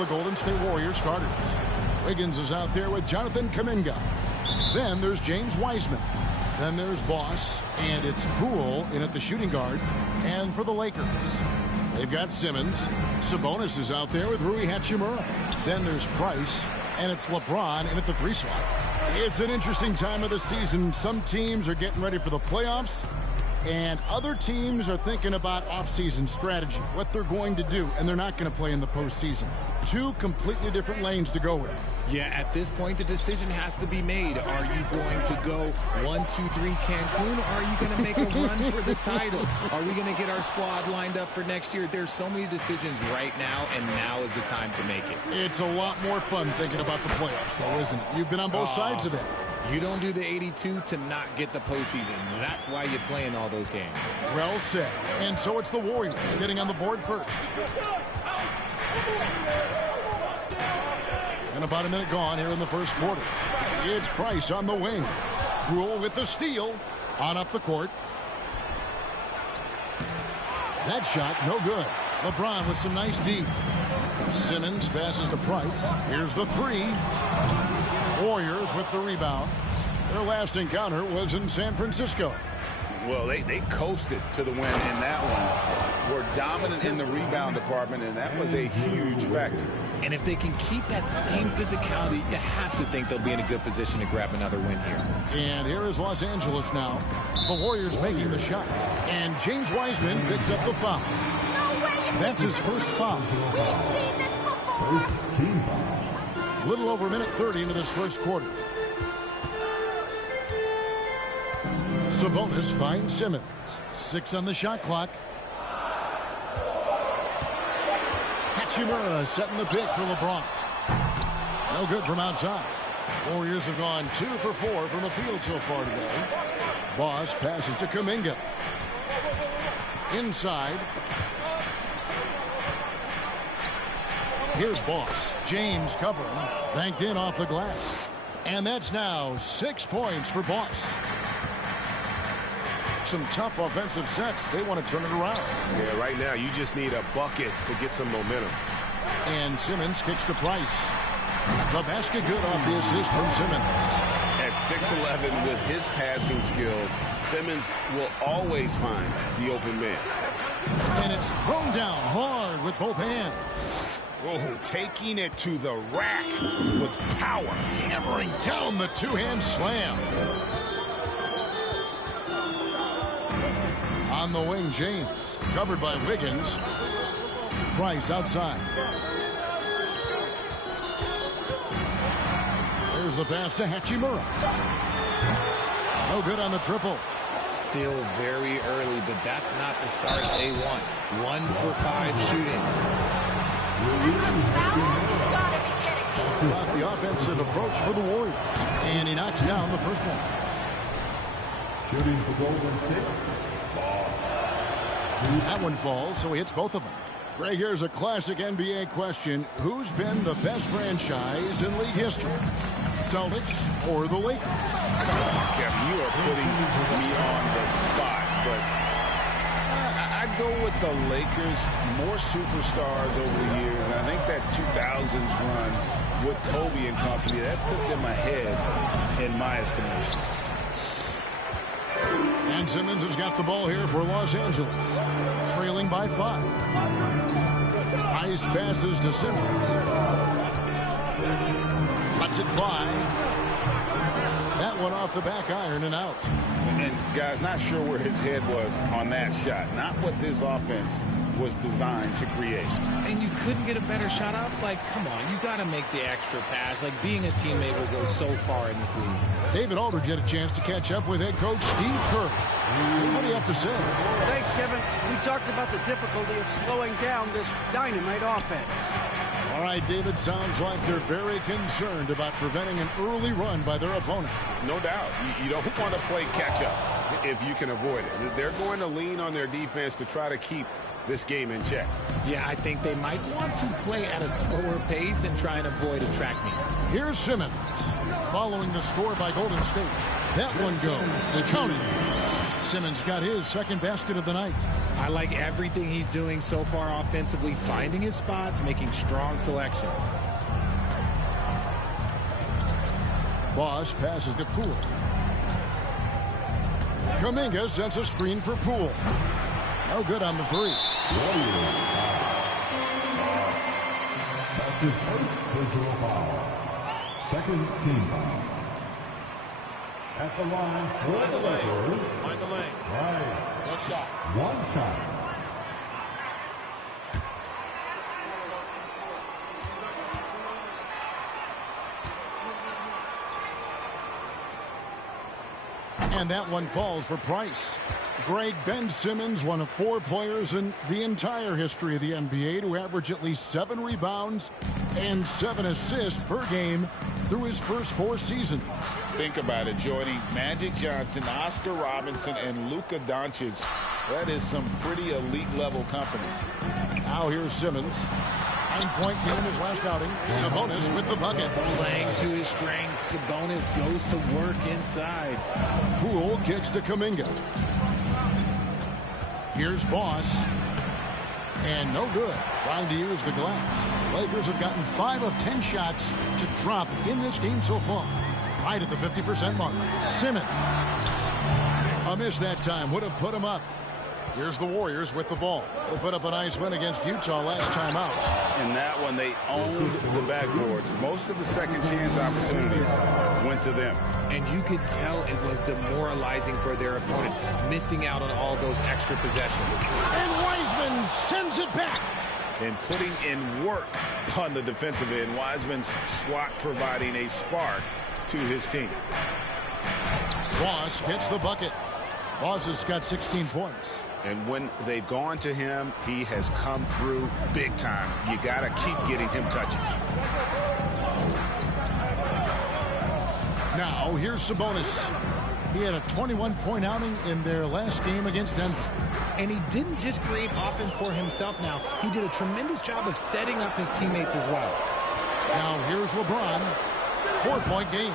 the Golden State Warriors starters. Wiggins is out there with Jonathan Kuminga. Then there's James Wiseman. Then there's Boss, and it's Poole in at the shooting guard. And for the Lakers, they've got Simmons. Sabonis is out there with Rui Hachimura. Then there's Price, and it's LeBron in at the 3 slot. It's an interesting time of the season. Some teams are getting ready for the playoffs, and other teams are thinking about off-season strategy, what they're going to do, and they're not going to play in the postseason. 2 completely different lanes to go with. Yeah, at this point, the decision has to be made. Are you going to go 1, 2, 3 Cancun, or are you going to make a run for the title? Are we going to get our squad lined up for next year? There's so many decisions right now, and now is the time to make it. It's a lot more fun thinking about the playoffs, though, isn't it? You've been on both sides of it. You don't do the 82 to not get the postseason. That's why you're playing all those games. Well said. And so it's the Warriors getting on the board first. And about a minute gone here in the first quarter. It's Price on the wing. Poole with the steal. On up the court. That shot, no good. LeBron with some nice D. Simmons passes to Price. Here's the 3. Warriors with the rebound. Their last encounter was in San Francisco. Well, they coasted to the win in that one. Were dominant in the rebound department, and that was a huge factor. And if they can keep that same physicality, you have to think they'll be in a good position to grab another win here. And here is Los Angeles now. The Warriors making the shot. And James Wiseman picks up the foul. That's his first foul. First team foul. Little over a minute 30 into this first quarter. Sabonis finds Simmons. 6 on the shot clock. Hachimura setting the pick for LeBron. No good from outside. Warriors have gone 2 for 4 from the field so far today. Boss passes to Kuminga. Inside. Here's Boss. James covering. Banked in off the glass. And that's now 6 points for Boss. Some tough offensive sets. They want to turn it around. Yeah, right now you just need a bucket to get some momentum. And Simmons kicks to Price. The basket good off the assist from Simmons. At 6'11" with his passing skills, Simmons will always find the open man. And it's thrown down hard with both hands. Oh, taking it to the rack with power. Hammering down the two-hand slam. On the wing, James. Covered by Wiggins. Price outside. There's the pass to Hachimura. No good on the triple. Still very early, but that's not the start they want. 1 for 5 shooting. About the offensive approach for the Warriors. And he knocks down the first one. Shooting for Golden State. That one falls, so he hits both of them. Greg, here's a classic NBA question. Who's been the best franchise in league history? Celtics or the Lakers? Kevin, you are putting me on the spot, but I'd go with the Lakers. More superstars over the years. And I think that 2000s run with Kobe and company, that put them ahead in my estimation. And Simmons has got the ball here for Los Angeles. Trailing by 5. Ice passes to Simmons. Lets it fly. That one off the back iron and out. And guys, not sure where his head was on that shot. Not what this offense was designed to create. And you couldn't get a better shot off? Like, come on, you got to make the extra pass. Like, being a teammate will go so far in this league. David Aldridge had a chance to catch up with head coach Steve Kerr. What do you have to say? Thanks, Kevin. We talked about the difficulty of slowing down this dynamite offense. All right, David, sounds like they're very concerned about preventing an early run by their opponent. No doubt. You don't want to play catch-up if you can avoid it. They're going to lean on their defense to try to keep this game in check. Yeah, I think they might want to play at a slower pace and try and avoid a track meet. Here's Simmons following the score by Golden State. That one goes. Counting. Simmons got his second basket of the night. I like everything he's doing so far offensively, finding his spots, making strong selections. Boss passes to Poole. Kuminga sets a screen for Poole. No good on the three. That's his first personal foul. Second team foul. At the line for the Lakers. Find the lane. Right. No shot. One shot. And that one falls for Price. Greg Ben Simmons, one of 4 players in the entire history of the NBA to average at least 7 rebounds and 7 assists per game through his first 4 seasons. Think about it, Jordy. Magic Johnson, Oscar Robinson, and Luka Doncic. That is some pretty elite level company. Now here's Simmons. 9-point game his last outing. Sabonis with the bucket. Playing to his strength, Sabonis goes to work inside. Poole kicks to Kuminga. Here's Boss. And no good. Trying to use the glass. Lakers have gotten 5 of 10 shots to drop in this game so far. Right at the 50% mark. Simmons. A miss that time. Would have put him up. Here's the Warriors with the ball. They put up a nice win against Utah last time out. In that one, they owned the backboards. Most of the second chance opportunities went to them. And you could tell it was demoralizing for their opponent, missing out on all those extra possessions. And Wiseman sends it back. And putting in work on the defensive end. Wiseman's swat providing a spark to his team. Boss gets the bucket. Boss has got 16 points. And when they've gone to him, he has come through big time. You got to keep getting him touches. Now, here's Sabonis. He had a 21-point outing in their last game against Denver. And he didn't just create offense for himself now. He did a tremendous job of setting up his teammates as well. Now, here's LeBron. 4-point game.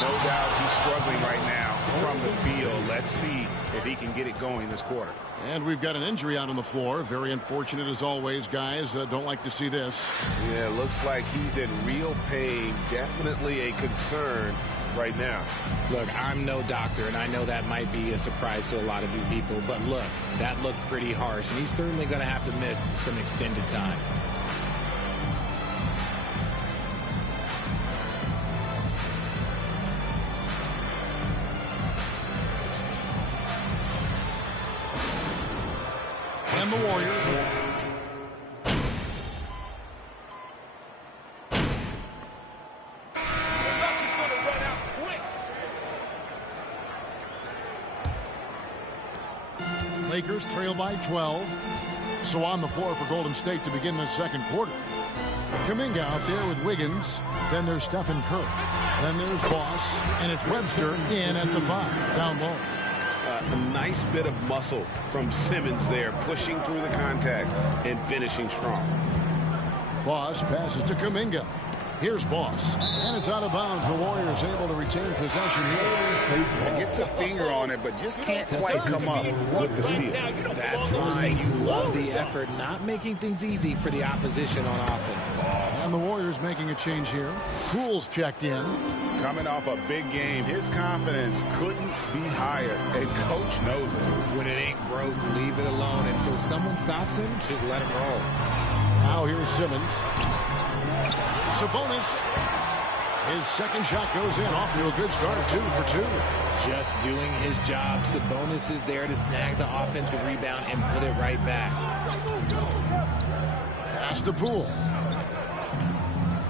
No doubt he's struggling right now from the field. Let's see if he can get it going this quarter. And we've got an injury out on the floor. Very unfortunate as always, guys. Don't like to see this. Yeah, looks like he's in real pain. Definitely a concern right now. Look, I'm no doctor, and I know that might be a surprise to a lot of you people. But look, that looked pretty harsh, and he's certainly going to have to miss some extended time. And the Warriors. Lakers trail by 12. So on the floor for Golden State to begin the second quarter. Kuminga out there with Wiggins. Then there's Stephen Curry. Then there's Boss. And it's Webster in at the 5. Down low. A nice bit of muscle from Simmons there, pushing through the contact and finishing strong. Boss passes to Kuminga. Here's Boss. And it's out of bounds. The Warriors able to retain possession here. Gets a finger on it, but just can't quite come up with the steal. That's fine. You love the effort, not making things easy for the opposition on offense. And the Warriors making a change here. Poole's checked in. Coming off a big game, his confidence couldn't be higher, and Coach knows it. When it ain't broke, leave it alone until someone stops him. Just let him roll. Now here's Simmons. Sabonis. His second shot goes in, off to a good start, 2 for 2. Just doing his job. Sabonis is there to snag the offensive rebound and put it right back. Pass to Poole.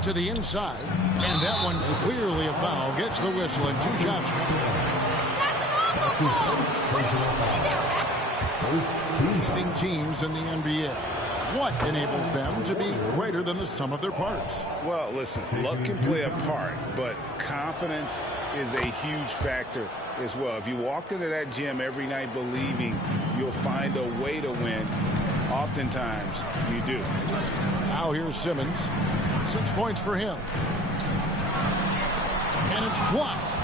To the inside. And that one clearly a foul. Gets the whistle and 2 shots. Leading teams in the NBA. What enables them to be greater than the sum of their parts? Well, listen, luck can play a part, but confidence is a huge factor as well. If you walk into that gym every night believing you'll find a way to win, oftentimes you do. Now here's Simmons. 6 points for him. And it's blocked.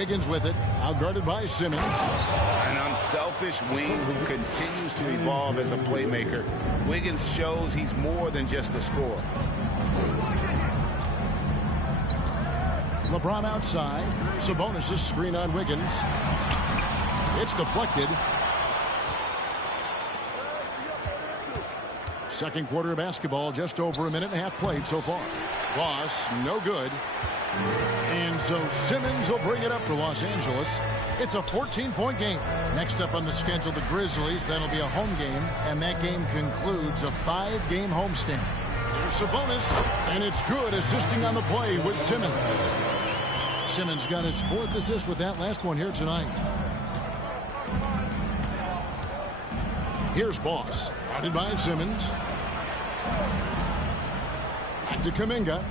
Wiggins with it, outguarded by Simmons. An unselfish wing who continues to evolve as a playmaker. Wiggins shows he's more than just a scorer. LeBron outside. Sabonis' screen on Wiggins. It's deflected. Second quarter of basketball, just over a minute and a half played so far. Boss, no good. And so Simmons will bring it up for Los Angeles. It's a 14-point game. Next up on the schedule, the Grizzlies. That'll be a home game, and that game concludes a 5-game homestand. Here's Sabonis, and it's good, assisting on the play with Simmons. Simmons got his 4th assist with that last one here tonight. Here's Boss, guarded by Simmons. Back to Kuminga.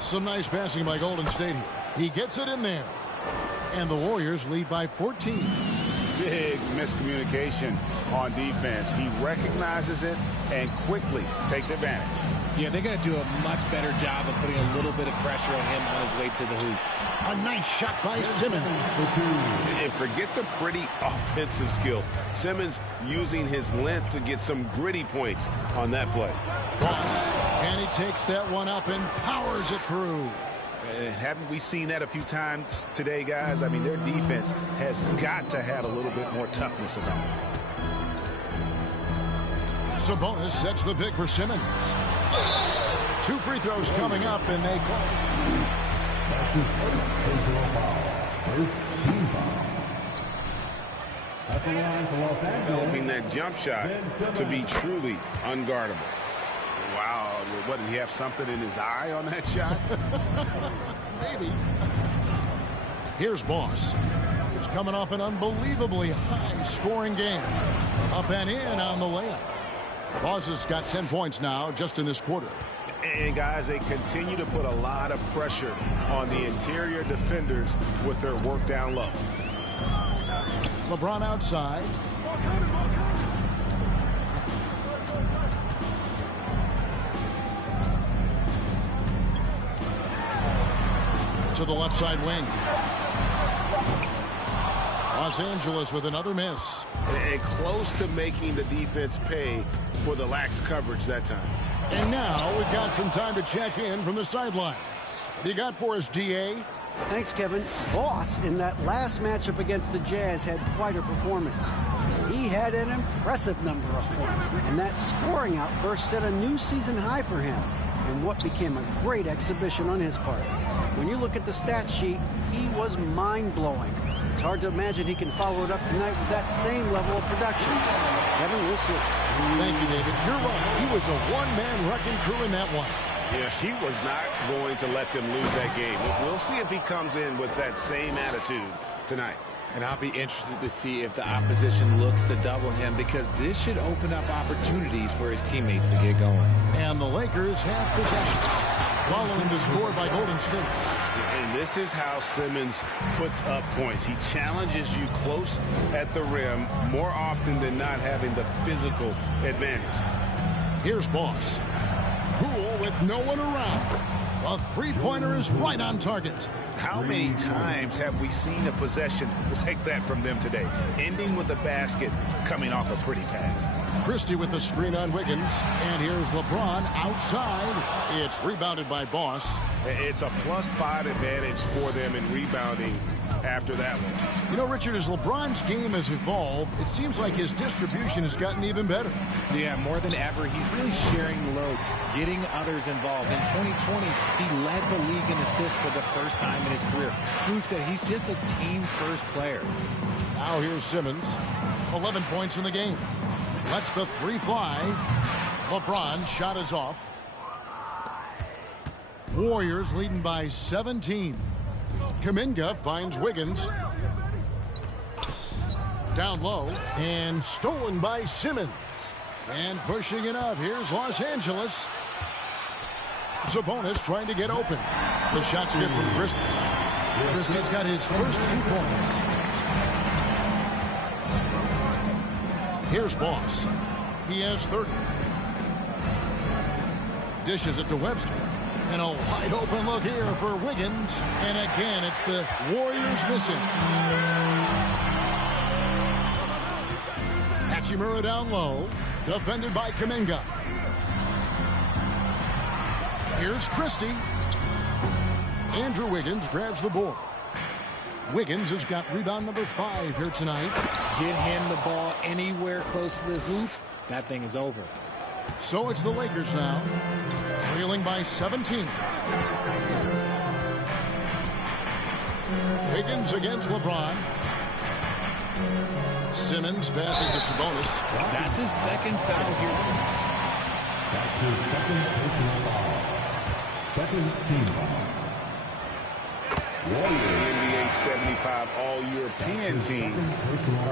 Some nice passing by Golden State here. He gets it in there. And the Warriors lead by 14. Big miscommunication on defense. He recognizes it and quickly takes advantage. Yeah, they're going to do a much better job of putting a little bit of pressure on him on his way to the hoop. A nice shot by Simmons. And forget the pretty offensive skills. Simmons using his length to get some gritty points on that play. Boss, and he takes that one up and powers it through. Haven't we seen that a few times today, guys? I mean, their defense has got to have a little bit more toughness about it. Sabonis sets the pick for Simmons. 2 free throws coming up, and they close. That's his first team foul. At the line for Los Angeles. Helping that jump shot to be truly unguardable. Wow, what, did he have something in his eye on that shot? Maybe. Here's Boss. He's coming off an unbelievably high-scoring game. Up and in on the layup. Boss has got 10 points now just in this quarter. And, guys, they continue to put a lot of pressure on the interior defenders with their work down low. LeBron outside. To the left side wing. Los Angeles with another miss. And close to making the defense pay for the lax coverage that time. And now we've got some time to check in from the sidelines. What do you got for us, DA? Thanks, Kevin. Boss, in that last matchup against the Jazz, had quite a performance. He had an impressive number of points, and that scoring outburst set a new season high for him in what became a great exhibition on his part. When you look at the stat sheet, he was mind-blowing. It's hard to imagine he can follow it up tonight with that same level of production. Kevin, we'll see. Thank you, David. You're right. He was a one-man wrecking crew in that one. Yeah, he was not going to let them lose that game. We'll see if he comes in with that same attitude tonight. And I'll be interested to see if the opposition looks to double him, because this should open up opportunities for his teammates to get going. And the Lakers have possession following the score by Golden State. And this is how Simmons puts up points. He challenges you close at the rim more often than not, having the physical advantage. Here's Boss. Poole with no one around. A three-pointer is right on target. How many times have we seen a possession like that from them today, ending with a basket coming off a pretty pass? Christie with the screen on Wiggins. And here's LeBron outside. It's rebounded by Boss. It's a +5 advantage for them in rebounding after that one. You know, Richard, as LeBron's game has evolved, it seems like his distribution has gotten even better. Yeah, more than ever, he's really sharing the load, getting others involved. In 2020, he led the league in assists for the first time in his career. Proof that he's just a team-first player. Now here's Simmons. 11 points in the game. Lets the three fly. LeBron's shot is off. Warriors leading by 17. Kuminga finds Wiggins. Down low and stolen by Simmons. And pushing it up. Here's Los Angeles. Sabonis trying to get open. The shot's good from Christie. Christie's got his first 2 points. Here's Boss. He has 30. Dishes it to Webster. And a wide open look here for Wiggins. And again, it's the Warriors missing. Hachimura down low. Defended by Kuminga. Here's Christie. Andrew Wiggins grabs the board. Wiggins has got rebound number 5 here tonight. Get him the ball anywhere close to the hoop. That thing is over. So it's the Lakers now, trailing by 17. Wiggins against LeBron. Simmons passes to Sabonis. That's his second foul here. That's his second personal foul. Second team foul. NBA 75 All-European team.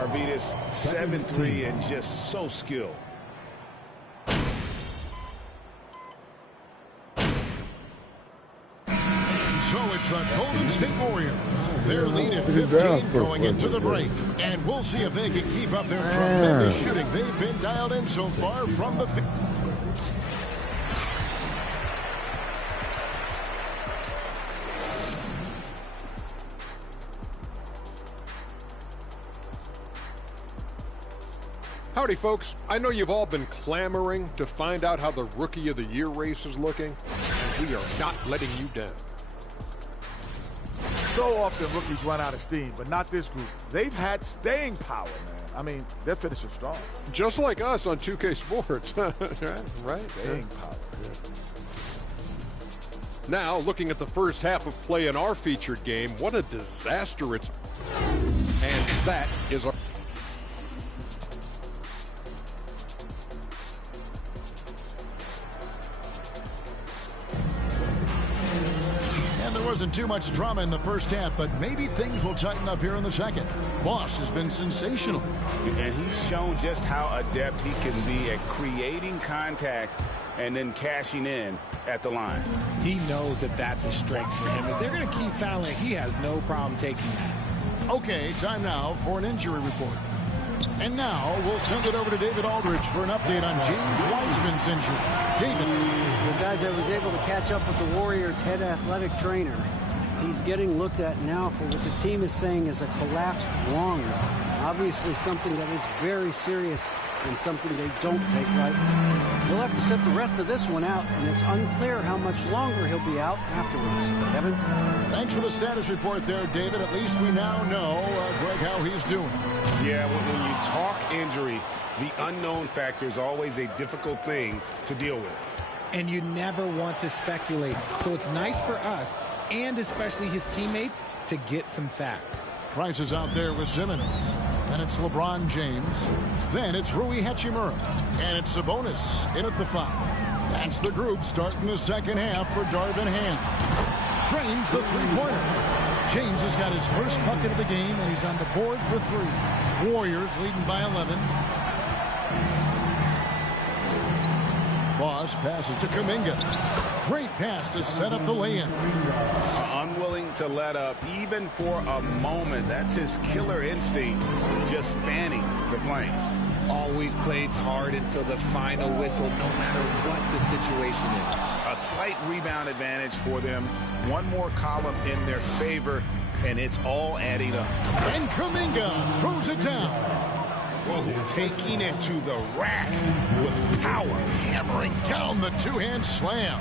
Arvydas 7'3" and just so skilled. So it's the Golden State Warriors. Their lead at 15 going into the break. And we'll see if they can keep up their tremendous shooting. They've been dialed in so far from the... Howdy, folks. I know you've all been clamoring to find out how the Rookie of the Year race is looking, and we are not letting you down. So often rookies run out of steam, but not this group. They've had staying power, man. I mean, they're finishing strong. Just like us on 2K Sports. right? Staying power. Now, looking at the first half of play in our featured game, what a disaster it's... And that is our... Wasn't too much drama in the first half, but maybe things will tighten up here in the second. Boss has been sensational. And he's shown just how adept he can be at creating contact and then cashing in at the line. He knows that that's a strength for him. If they're going to keep fouling, he has no problem taking that. Okay, time now for an injury report. And now we'll send it over to David Aldridge for an update on James Wiseman's injury. David. Well, guys, I was able to catch up with the Warriors' head athletic trainer. He's getting looked at now for what the team is saying is a collapsed lung. Obviously something that is very serious and something they don't take lightly. He'll have to sit the rest of this one out, and it's unclear how much longer he'll be out afterwards. Kevin? Thanks for the status report there, David. At least we now know, Greg, how he's doing. Yeah, when you talk injury, the unknown factor is always a difficult thing to deal with. And you never want to speculate. So it's nice for us, and especially his teammates, to get some facts. Price is out there with Simmons. Then it's LeBron James. Then it's Rui Hachimura. And it's Sabonis in at the 5. That's the group starting the second half for Darvin Ham. Trains the three-pointer. James has got his first bucket of the game, and he's on the board for 3. Warriors leading by 11. Boss passes to Kuminga. Great pass to set up the lay-in. Unwilling to let up even for a moment. That's his killer instinct, just fanning the flames. Always plays hard until the final whistle, no matter what the situation is. A slight rebound advantage for them. One more column in their favor, and it's all adding up. And Kuminga throws it down. Whoa, taking it to the rack with power. Hammering down the two-hand slam.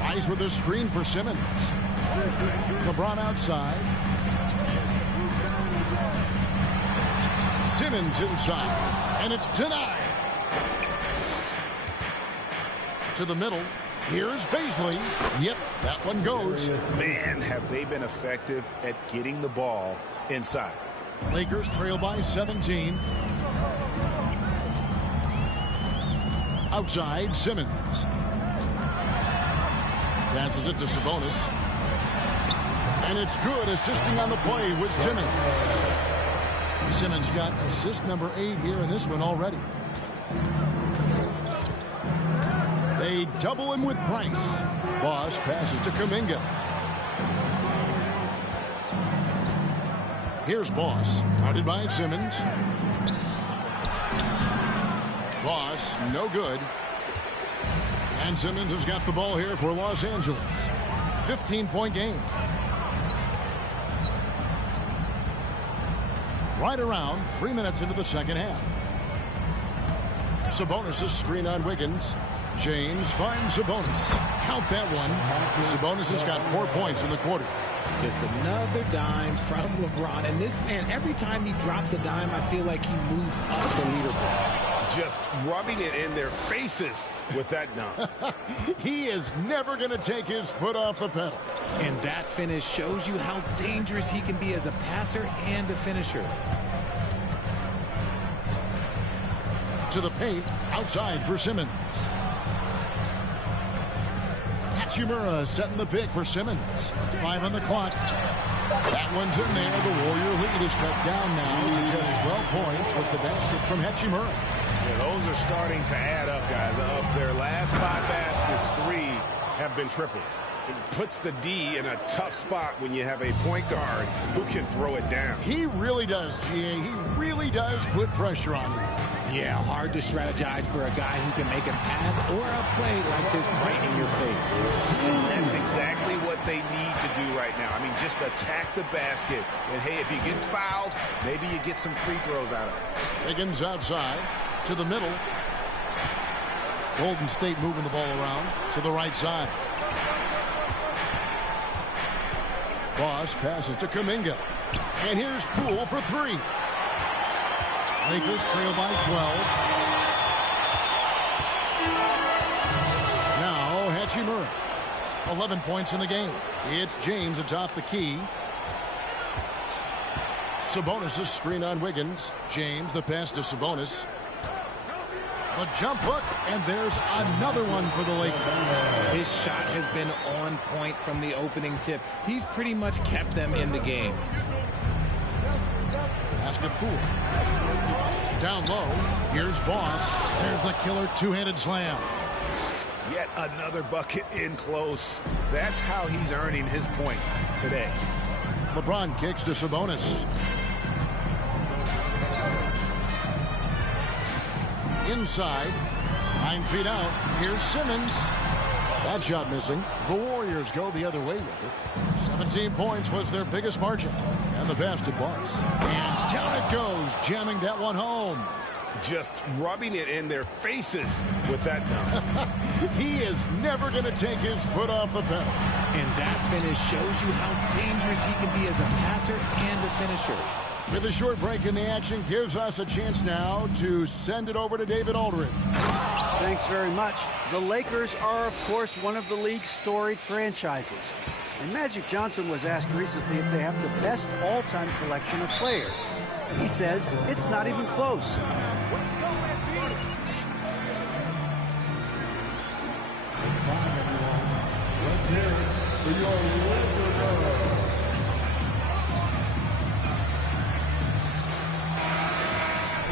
Rise with a screen for Simmons. LeBron outside. Simmons inside. And it's denied. To the middle. Here's Baisley. Yep, that one goes. Man, have they been effective at getting the ball inside. Lakers trail by 17. Outside, Simmons. Passes it to Sabonis. And it's good, assisting on the play with Simmons. Simmons got assist number 8 here in this one already. They double him with Price. Boss passes to Kuminga. Here's Boss, guarded by Simmons. Boss, no good. And Simmons has got the ball here for Los Angeles. 15-point game. Right around 3 minutes into the second half. Sabonis' screen on Wiggins. James finds Sabonis. Count that one. Sabonis has got 4 points in the quarter. Just another dime from LeBron. And this man, every time he drops a dime, I feel like he moves up the leaderboard. Just rubbing it in their faces with that dunk. He is never going to take his foot off the pedal. And that finish shows you how dangerous he can be as a passer and a finisher. To the paint, outside for Simmons. Hachimura setting the pick for Simmons. 5 on the clock. That one's in there. The Warrior lead is cut down now to just 12 points with the basket from Hachimura. Yeah, those are starting to add up, guys. Of their last 5 baskets, 3 have been triples. It puts the D in a tough spot when you have a point guard who can throw it down. He really does, GA. He really does put pressure on him. Yeah, hard to strategize for a guy who can make a pass or a play like this right in your face. And that's exactly what they need to do right now. I mean, just attack the basket. And, hey, if you get fouled, maybe you get some free throws out of it. Wiggins outside to the middle. Golden State moving the ball around to the right side. Boss passes to Kuminga. And here's Poole for 3. Lakers trail by 12. Now Hachimura. 11 points in the game. It's James atop the key. Sabonis' screen on Wiggins. James, the pass to Sabonis. A jump hook, and there's another one for the Lakers. His shot has been on point from the opening tip. He's pretty much kept them in the game. Basket Poole. Down low. Here's Boss. There's the killer two-handed slam. Yet another bucket in close. That's how he's earning his points today. LeBron kicks to Sabonis. Inside. 9 feet out. Here's Simmons. That shot missing. The Warriors go the other way with it. 17 points was their biggest margin. And the pass to Boss. And down it goes, jamming that one home. Just rubbing it in their faces with that dunk. He is never going to take his foot off the pedal. And that finish shows you how dangerous he can be as a passer and a finisher. With a short break in the action, gives us a chance now to send it over to David Aldridge. Thanks very much. The Lakers are, of course, one of the league's storied franchises. And Magic Johnson was asked recently if they have the best all-time collection of players. He says it's not even close.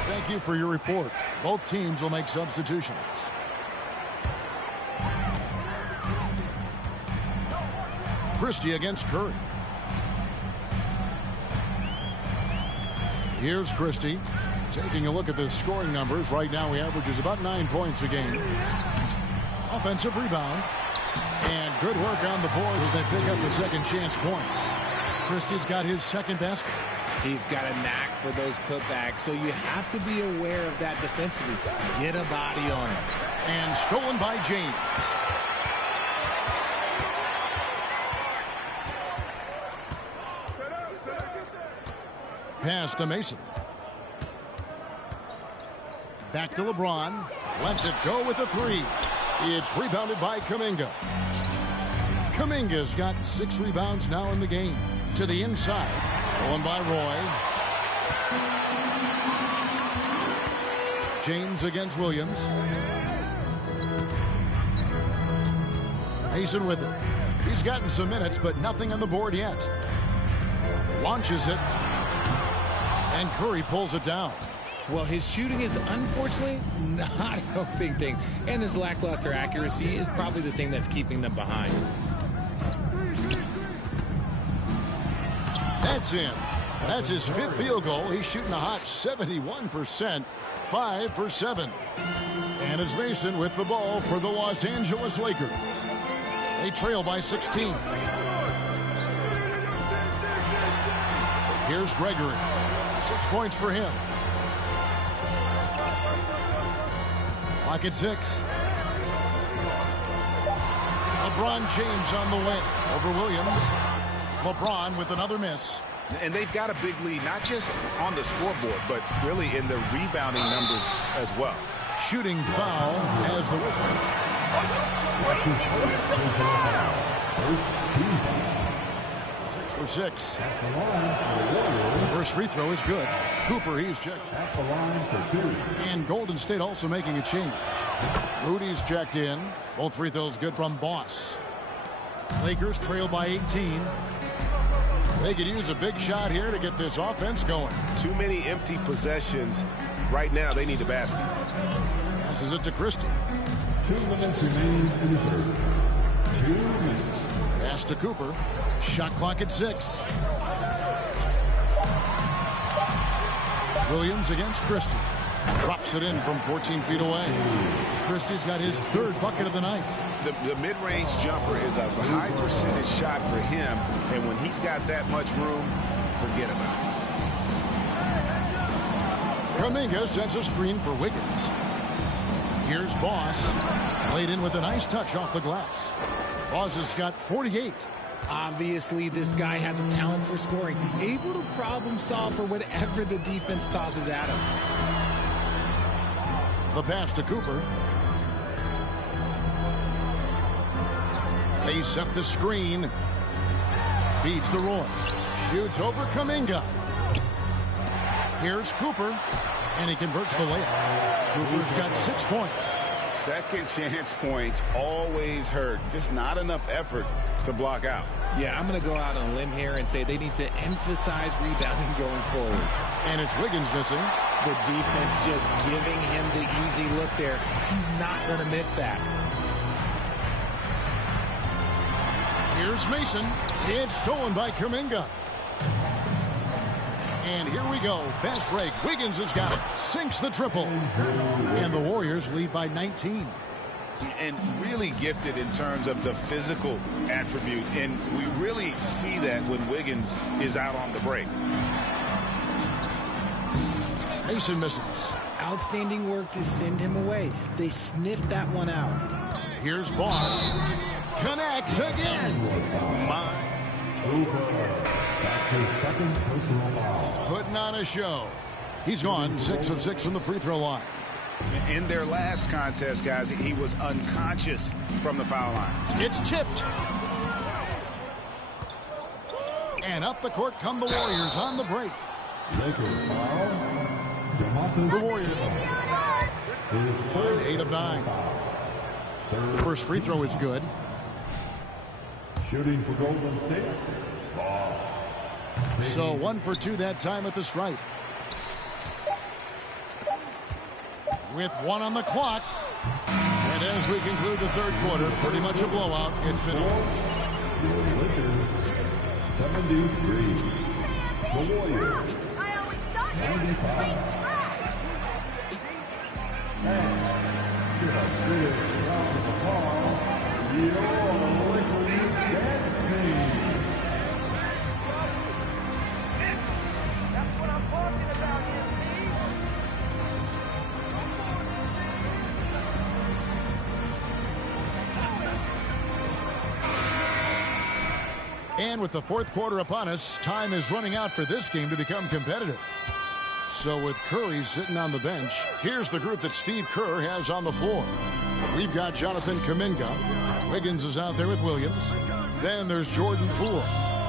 Thank you for your report. Both teams will make substitutions. Christie against Curry. Here's Christie. Taking a look at the scoring numbers. Right now he averages about 9 points a game. Offensive rebound. And good work on the boards. They pick up the second chance points. Christie's got his second basket. He's got a knack for those putbacks, so you have to be aware of that defensively. Get a body on him. And stolen by James. Pass to Mason. Back to LeBron. Lets it go with a 3. It's rebounded by Kuminga. Kuminga's got 6 rebounds now in the game. To the inside. Stolen by Roy. James against Williams. Mason with it. He's gotten some minutes, but nothing on the board yet. Launches it. And Curry pulls it down. Well, his shooting is unfortunately not helping things. And his lackluster accuracy is probably the thing that's keeping them behind. That's in. That's his 5th field goal. He's shooting a hot 71%. 5 for 7. And it's Mason with the ball for the Los Angeles Lakers. They trail by 16. Here's Gregory. 6 points for him. Clock at 6. LeBron James on the way over Williams. LeBron with another miss. And they've got a big lead, not just on the scoreboard, but really in the rebounding numbers as well. Shooting foul as the whistle. First team foul. 6 for 6. First free throw is good. Cooper, he's checked. At the line for 2. And Golden State also making a change. Rudy's checked in. Both free throws good from Boss. Lakers trail by 18. They could use a big shot here to get this offense going. Too many empty possessions. Right now, they need a basket. Passes it to Christie. 2 minutes remaining in the third. 2 minutes. Pass to Cooper. Shot clock at 6. Williams against Christie. Drops it in from 14 feet away. Christie's got his 3rd bucket of the night. The mid-range jumper is a high percentage shot for him, and when he's got that much room, forget about it. Kuminga sets a screen for Wiggins. Here's Boss. Laid in with a nice touch off the glass. Boss has got 48. Obviously, this guy has a talent for scoring, able to problem solve for whatever the defense tosses at him. The pass to Cooper. They set the screen. Feeds to Roy. Shoots over Kuminga. Here's Cooper. And he converts the layup. Cooper's got 6 points. Second chance points always hurt. Just not enough effort to block out. Yeah, I'm going to go out on a limb here and say they need to emphasize rebounding going forward. And it's Wiggins missing. The defense just giving him the easy look there. He's not going to miss that. Here's Mason. It's stolen by Kuminga. And here we go. Fast break. Wiggins has got it. Sinks the triple. And the Warriors lead by 19. And really gifted in terms of the physical attribute. And we really see that when Wiggins is out on the break. Mason misses. Outstanding work to send him away. They sniffed that one out. Here's Boss. Connects again. That's his 2nd personal foul. Putting on a show. He's gone 6 of 6 from the free throw line. In their last contest, guys, he was unconscious from the foul line. It's tipped. And up the court come the Warriors on the break. Lakers foul. DeMontis. The Warriors. 8 of 9. The first free throw is good. Shooting for Golden State. Boss. So 1 for 2 that time at the stripe. With 1 on the clock. And as we conclude the 3rd quarter, pretty much a blowout. It's finished. The Lakers 73. The Warriors 95. And give a big round of applause. Your Lakers dance team. That's what I'm talking about here, And with the 4th quarter upon us, time is running out for this game to become competitive. So with Curry sitting on the bench, here's the group that Steve Kerr has on the floor. We've got Jonathan Kuminga. Wiggins is out there with Williams. Then there's Jordan Poole.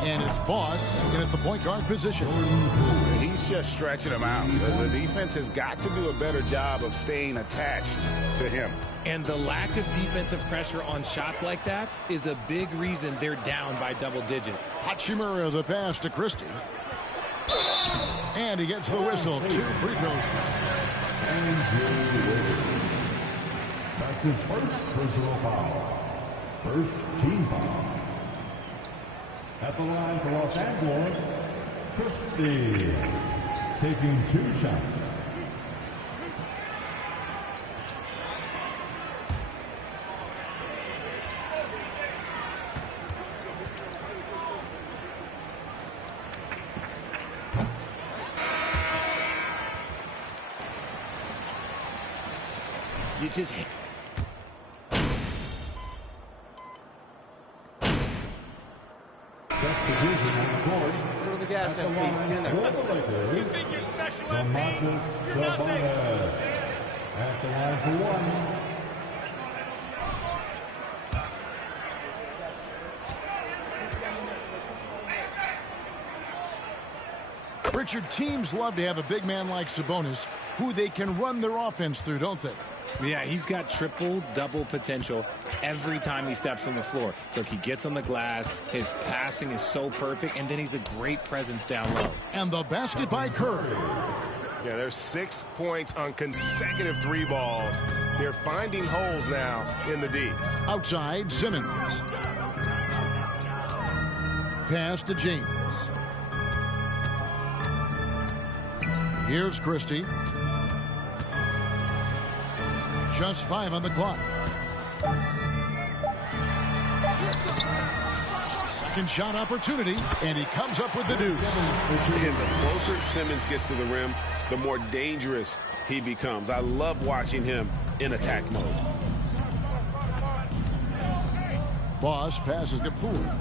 And it's Boss in at the point guard position. He's just stretching him out. The defense has got to do a better job of staying attached to him. And the lack of defensive pressure on shots like that is a big reason they're down by double digits. Hachimura the pass to Christie. And he gets the whistle. 2 free throws. That's his 1st personal foul. 1st team foul. At the line for Los Angeles, Christie taking 2 shots. You just... Throw the gas in, Pete. In there. You think you're special, MP? You're nothing. At the line for one. Richard, teams love to have a big man like Sabonis who they can run their offense through, don't they? Yeah, he's got triple-double potential every time he steps on the floor. Look, he gets on the glass, his passing is so perfect, and then he's a great presence down low. And the basket by Curry. Yeah, there's 6 points on consecutive 3 balls. They're finding holes now in the D. Outside, Simmons. Pass to James. Here's Christie. Just 5 on the clock. Second shot opportunity, and he comes up with the deuce. And the closer Simmons gets to the rim, the more dangerous he becomes. I love watching him in attack mode. Boss passes to Poole.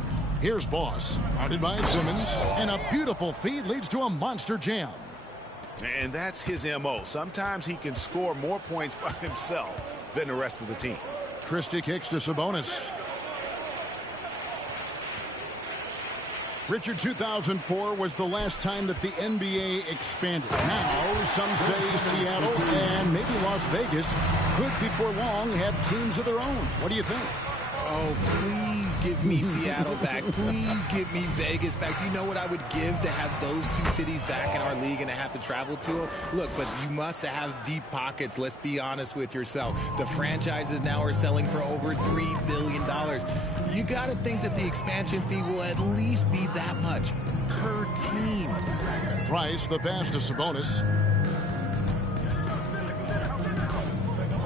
Here's Boss, guarded by Simmons, and a beautiful feed leads to a monster jam. And that's his M.O. Sometimes he can score more points by himself than the rest of the team. Christie kicks to Sabonis. Richard, 2004 was the last time that the NBA expanded. Now, some say Seattle and maybe Las Vegas could before long have teams of their own. What do you think? Oh, please give me Seattle back. Please give me Vegas back. Do you know what I would give to have those 2 cities back in our league and to have to travel to them? Look, but you must have deep pockets. Let's be honest with yourself. The franchises now are selling for over $3 billion. You got to think that the expansion fee will at least be that much per team. Price, the pass to Sabonis.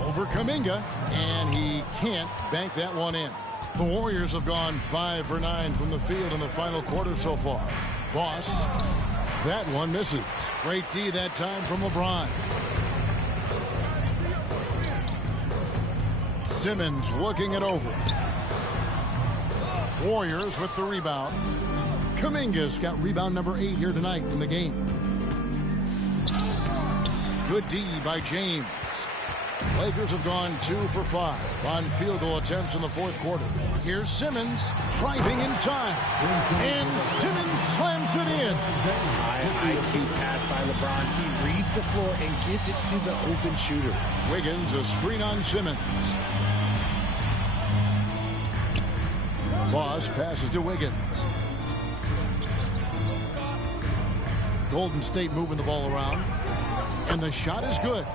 Over Kuminga, and he can't bank that one in. The Warriors have gone 5 for 9 from the field in the final quarter so far. Boss, that one misses. Great D that time from LeBron. Simmons looking it over. Warriors with the rebound. Kuminga's got rebound number 8 here tonight in the game. Good D by James. Lakers have gone 2 for 5 on field goal attempts in the fourth quarter. Here's Simmons driving inside. And Simmons slams it in. High IQ pass by LeBron. He reads the floor and gets it to the open shooter. Wiggins, a screen on Simmons. Boss passes to Wiggins. Golden State moving the ball around. And the shot is good.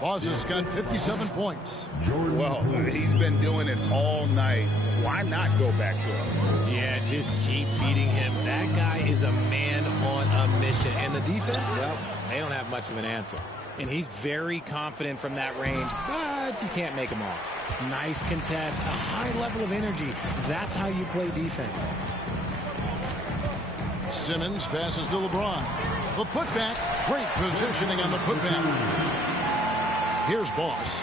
Boss has got 57 points. Well, he's been doing it all night. Why not go back to him? Yeah, just keep feeding him. That guy is a man on a mission. And the defense, well, they don't have much of an answer. And he's very confident from that range, but you can't make him all. Nice contest, a high level of energy. That's how you play defense. Simmons passes to LeBron. The putback, great positioning on the putback. Here's Boss.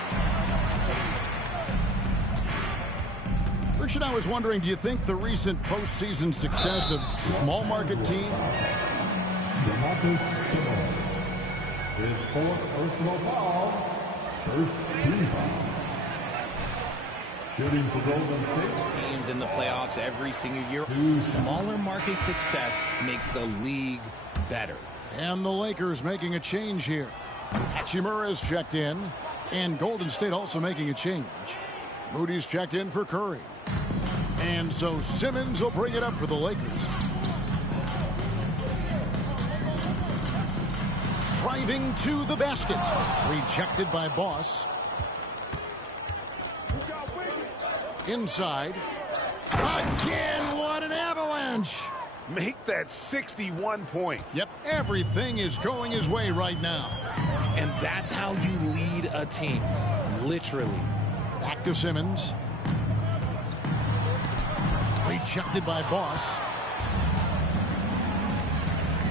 Richard, I was wondering, do you think the recent postseason success of small market team? DeMarcus Sabonis. His 4th personal foul. First team foul. Shooting for Golden State. Teams in the playoffs every single year. Smaller market success makes the league better. And the Lakers making a change here. Hachimura's checked in, and Golden State also making a change. Moody's checked in for Curry. And so Simmons will bring it up for the Lakers. Driving to the basket. Rejected by Boss. Inside. Again, what an avalanche. Make that 61 points. Yep, everything is going his way right now. And that's how you lead a team. Literally. Back to Simmons. Rejected by Boss.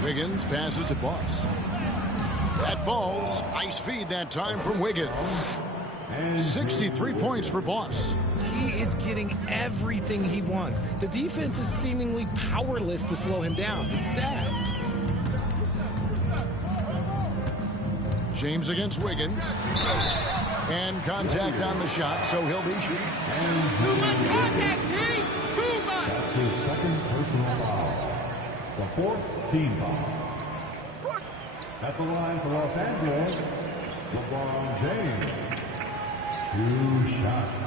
Wiggins passes to Boss. That falls. Nice feed that time from Wiggins. 63 points for Boss. He is getting everything he wants. The defense is seemingly powerless to slow him down. It's sad. James against Wiggins. And contact on the shot, so he'll be shooting. Too much contact, Pete! Too much! That's his second personal foul. The fourth team foul. At the line for Los Angeles, LeBron James. 2 shots.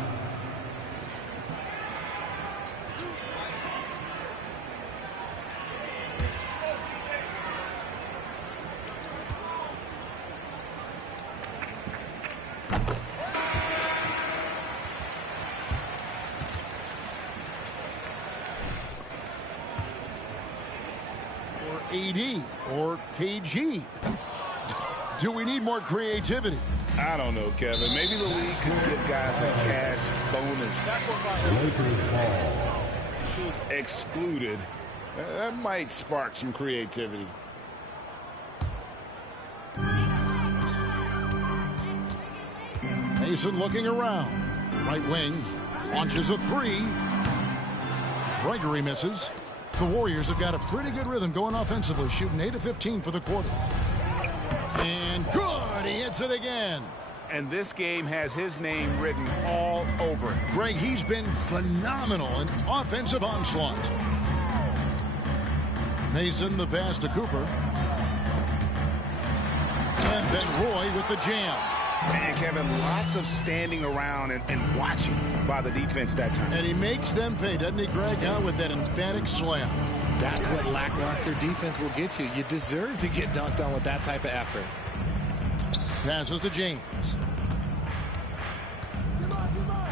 AD or KG. Do we need more creativity? I don't know, Kevin. Maybe the league could give guys a cash bonus. She's excluded. That might spark some creativity. Mason looking around. Right wing. Launches a 3. Gregory misses. The Warriors have got a pretty good rhythm going offensively, shooting 8 of 15 for the quarter. And good, he hits it again. And this game has his name written all over it. Greg, he's been phenomenal in offensive onslaught. Mason the pass to Cooper. And then Roy with the jam. And Kevin, lots of standing around and watching by the defense that time. And he makes them pay, doesn't he, Greg, with that emphatic slam. That's what lackluster defense will get you. You deserve to get dunked on with that type of effort. Passes to James.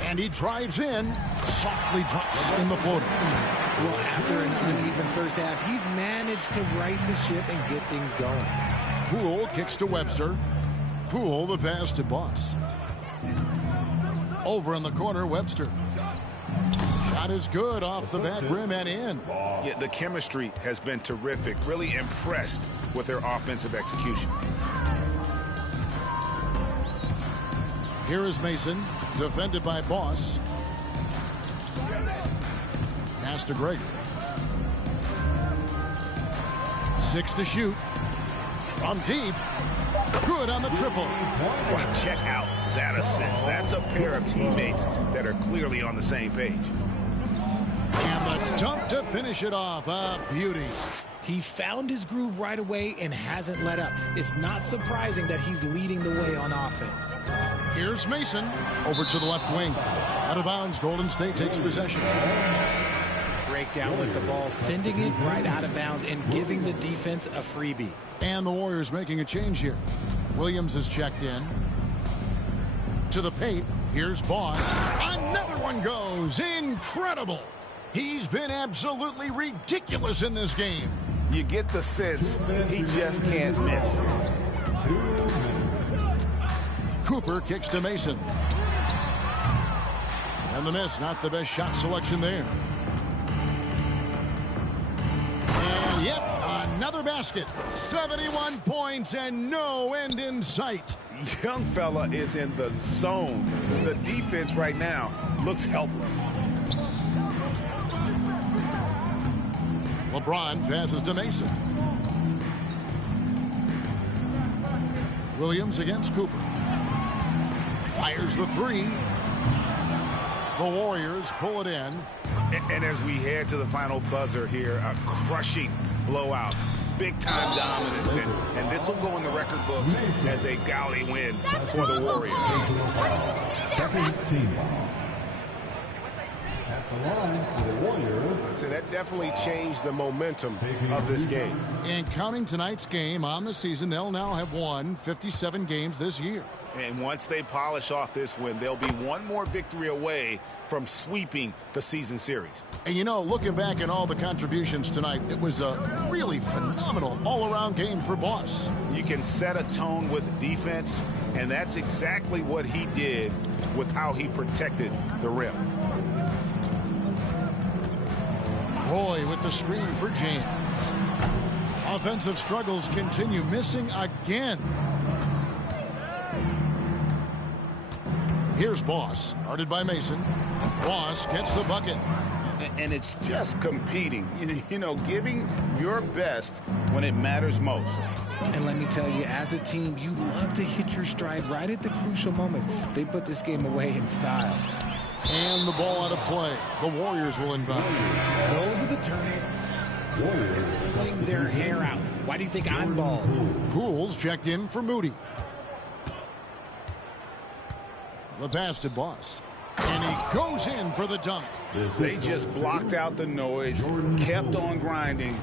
And he drives in. Softly drops in the floater. Well, after an uneven first half, he's managed to right the ship and get things going. Poole kicks to Webster. Poole the pass to Boss. Over in the corner, Webster. Shot is good off the back rim and in. Yeah, the chemistry has been terrific. Really impressed with their offensive execution. Here is Mason, defended by Boss. Pass to Gregory. 6 to shoot. From deep. Good on the triple. Well, check out that assist. That's a pair of teammates that are clearly on the same page. And the dunk to finish it off. A beauty. He found his groove right away and hasn't let up. It's not surprising that he's leading the way on offense. Here's Mason. Over to the left wing. Out of bounds, Golden State takes possession. Breakdown with the ball, sending it right out of bounds and giving the defense a freebie. And the Warriors making a change here. Williams has checked in. To the paint. Here's Boss. Another one goes. Incredible. He's been absolutely ridiculous in this game. You get the sense he just can't miss. Cooper kicks to Mason. And the miss, not the best shot selection there. And yep, another basket. 71 points and no end in sight. Young fella is in the zone. The defense right now looks helpless. LeBron passes to Mason. Williams against Cooper. Fires the 3. The Warriors pull it in. And as we head to the final buzzer here, a crushing blowout. Big-time dominance. And this will go in the record books as a gaudy win for the Warriors. Second team foul. At the line for the Warriors. So that definitely changed the momentum of this game. And counting tonight's game on the season, they'll now have won 57 games this year. And once they polish off this win, they'll be one more victory away from sweeping the season series. And, you know, looking back at all the contributions tonight, it was a really phenomenal all-around game for Boss. You can set a tone with defense, and that's exactly what he did with how he protected the rim. Roy with the screen for James. Offensive struggles continue, missing again. Here's Boss, guarded by Mason. Boss gets the bucket. And it's just competing, you know, giving your best when it matters most. And let me tell you, as a team, you love to hit your stride right at the crucial moments. They put this game away in style. And the ball out of play. The Warriors will inbound. Those are the turnovers. Pulling their hair out. Why do you think I'm bald? Pools checked in for Moody. The pass to Boss. And he goes in for the dunk. They just blocked out the noise, kept on grinding,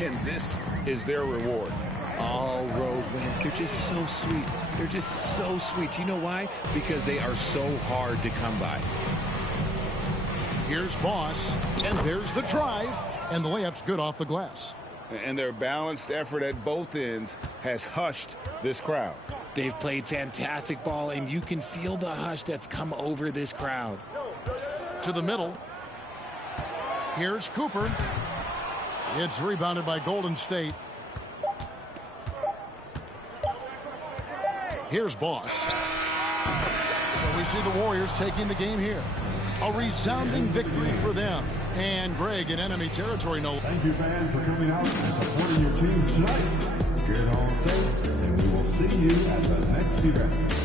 and this is their reward. All road wins. They're just so sweet. They're just so sweet. You know why? Because they are so hard to come by. Here's Boss, and there's the drive, and the layup's good off the glass. And their balanced effort at both ends has hushed this crowd. They've played fantastic ball, and you can feel the hush that's come over this crowd. To the middle. Here's Cooper. It's rebounded by Golden State. Here's Boss. So we see the Warriors taking the game here. A resounding victory for them. And Greg in enemy territory. Thank you, fans, for coming out and supporting your teams tonight. Get home safe, and we will see you at the next event.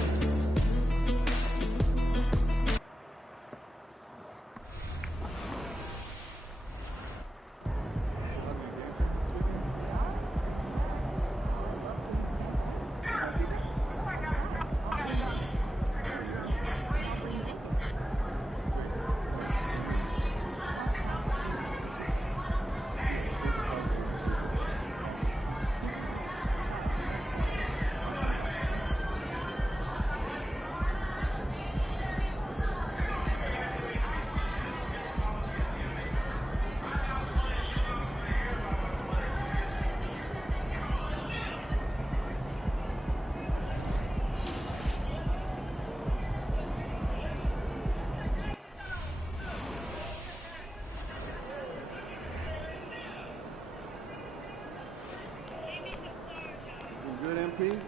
Good, MP?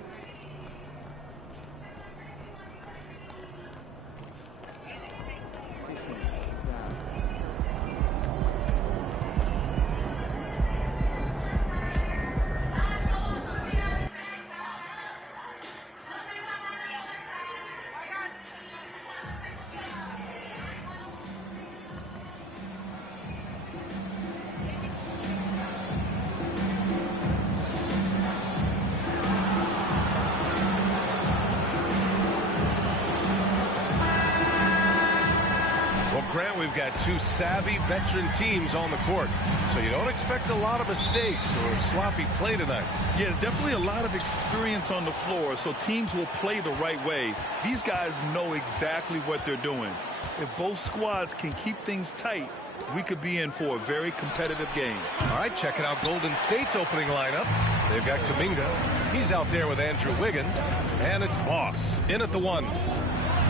Grant, we've got two savvy veteran teams on the court, so you don't expect a lot of mistakes or sloppy play tonight. Yeah, definitely a lot of experience on the floor, so teams will play the right way. These guys know exactly what they're doing. If both squads can keep things tight, we could be in for a very competitive game. All right, checking out Golden State's opening lineup. They've got Kuminga. He's out there with Andrew Wiggins. And it's Boss in at the one.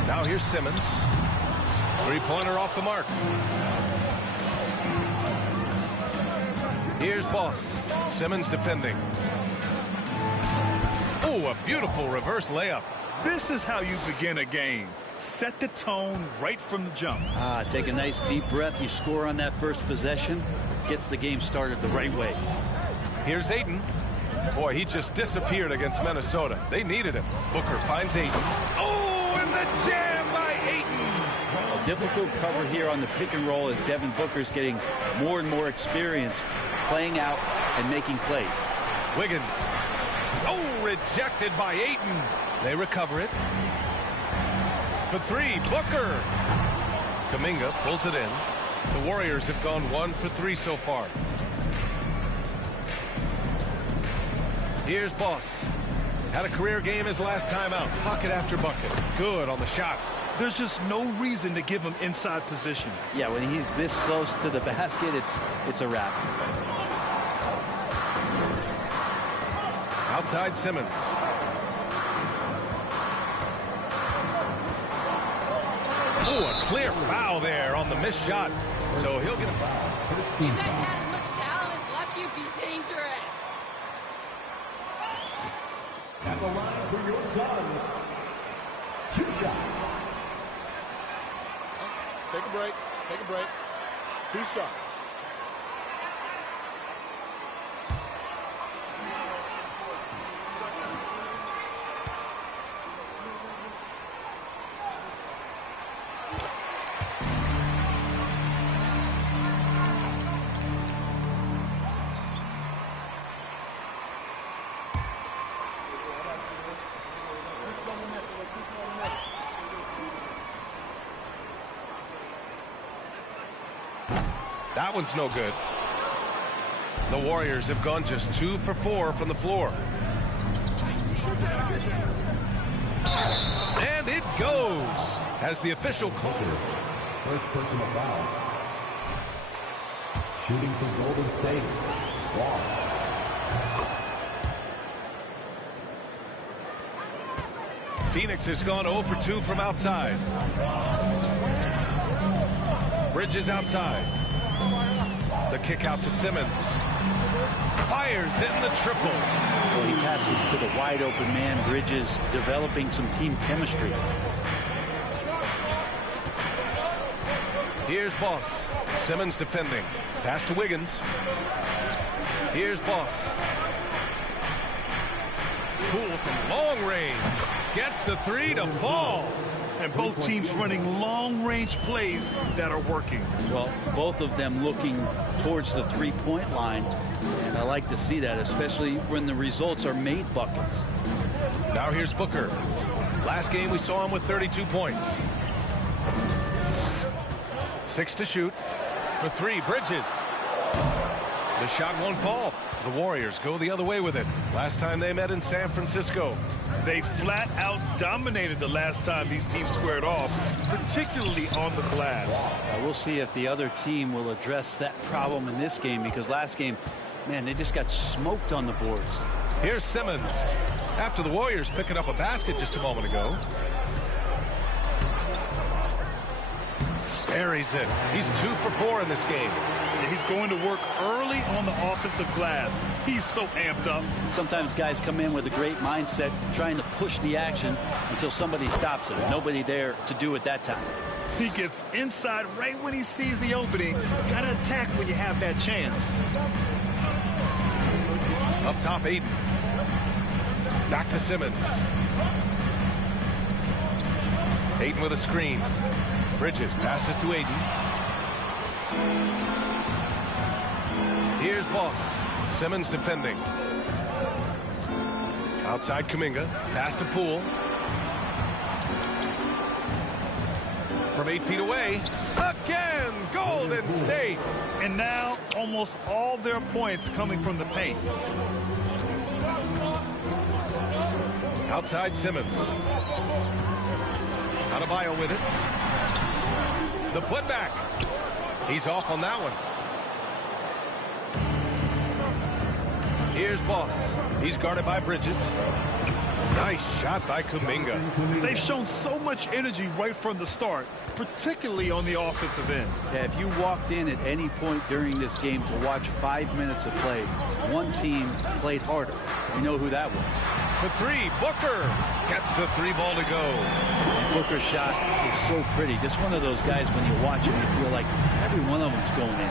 Now here's Simmons. Three-pointer off the mark. Here's Boss. Simmons defending. Oh, a beautiful reverse layup. This is how you begin a game. Set the tone right from the jump. Take a nice deep breath. You score on that first possession. Gets the game started the right way. Here's Ayton. Boy, he just disappeared against Minnesota. They needed him. Booker finds Ayton. Oh, and the jam by Ayton. A difficult cover here on the pick and roll as Devin Booker's getting more and more experience playing out and making plays. Wiggins. Oh, rejected by Ayton. They recover it. For three, Booker. Kuminga pulls it in. The Warriors have gone 1 for 3 so far. Here's Boss. Had a career game his last time out. Bucket after bucket. Good on the shot. There's just no reason to give him inside position. Yeah, when he's this close to the basket, it's a wrap. Outside Simmons. Oh, a clear foul there on the missed shot. So he'll get a foul. You guys had as much talent as left you be dangerous. At the line for your Suns, 2 shots. Take a break. Take a break. 2 shots. That one's no good. The Warriors have gone just 2 for 4 from the floor. And it goes as the official call. First personal foul. Shooting for Golden State. Ross. Phoenix has gone 0 for 2 from outside. Bridges outside. The kick out to Simmons. Fires in the triple. Well, he passes to the wide open man. Bridges developing some team chemistry. Here's Boss. Simmons defending. Pass to Wiggins. Here's Boss. Poole from long range. Gets the 3 to fall. And both teams running long-range plays that are working. Well, both of them looking towards the three-point line. And I like to see that, especially when the results are made buckets. Now here's Booker. Last game we saw him with 32 points. 6 to shoot. For 3, Bridges. The shot won't fall. The Warriors go the other way with it. Last time they met in San Francisco. They flat out dominated the last time these teams squared off, particularly on the glass. We'll see if the other team will address that problem in this game, because last game, man, they just got smoked on the boards. Here's Simmons. After the Warriors picking up a basket just a moment ago. Buries it. He's 2 for 4 in this game. He's going to work early on the offensive glass. He's so amped up. Sometimes guys come in with a great mindset, trying to push the action until somebody stops it. Nobody there to do it that time. He gets inside right when he sees the opening. Got to attack when you have that chance. Up top, Aiden. Back to Simmons. Aiden with a screen. Bridges passes to Aiden. Here's Boss. Simmons defending. Outside Kuminga. Pass to Poole. From 8 feet away. Again, Golden State. And now almost all their points coming from the paint. Outside Simmons. Adebayo with it. The putback. He's off on that one. Here's Boss. He's guarded by Bridges. Nice shot by Kuminga. They've shown so much energy right from the start, particularly on the offensive end. Yeah, if you walked in at any point during this game to watch 5 minutes of play, one team played harder. You know who that was. For 3, Booker gets the 3 ball to go. And Booker's shot is so pretty. Just one of those guys, when you watch him, you feel like every one of them's going in.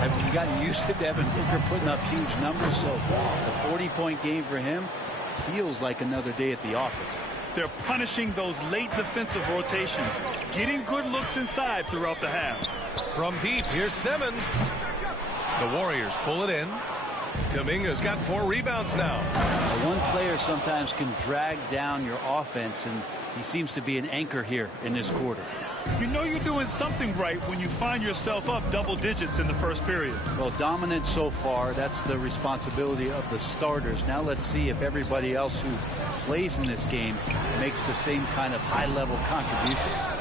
Have you gotten used to Devin Booker putting up huge numbers? So the 40-point game for him feels like another day at the office. They're punishing those late defensive rotations, getting good looks inside throughout the half. From deep, here's Simmons. The Warriors pull it in. Kuminga's got 4 rebounds now. One player sometimes can drag down your offense, and he seems to be an anchor here in this quarter. You know you're doing something right when you find yourself up double digits in the first period. Well, dominant so far. That's the responsibility of the starters. Now let's see if everybody else who plays in this game makes the same kind of high-level contributions.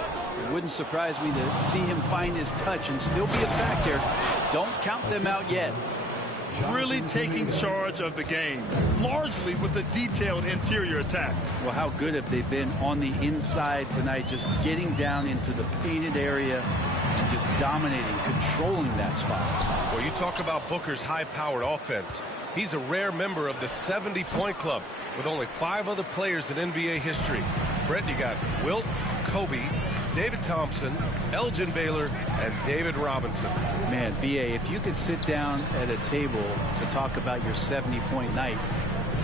It wouldn't surprise me to see him find his touch and still be a factor. Don't count them out yet. Really taking charge of the game, largely with a detailed interior attack. Well, how good have they been on the inside tonight, just getting down into the painted area and just dominating, controlling that spot. Well, you talk about Booker's high-powered offense. He's a rare member of the 70-point club with only 5 other players in NBA history. Brett, you got Wilt, Kobe, David Thompson, Elgin Baylor, and David Robinson. Man, B.A., if you could sit down at a table to talk about your 70-point night,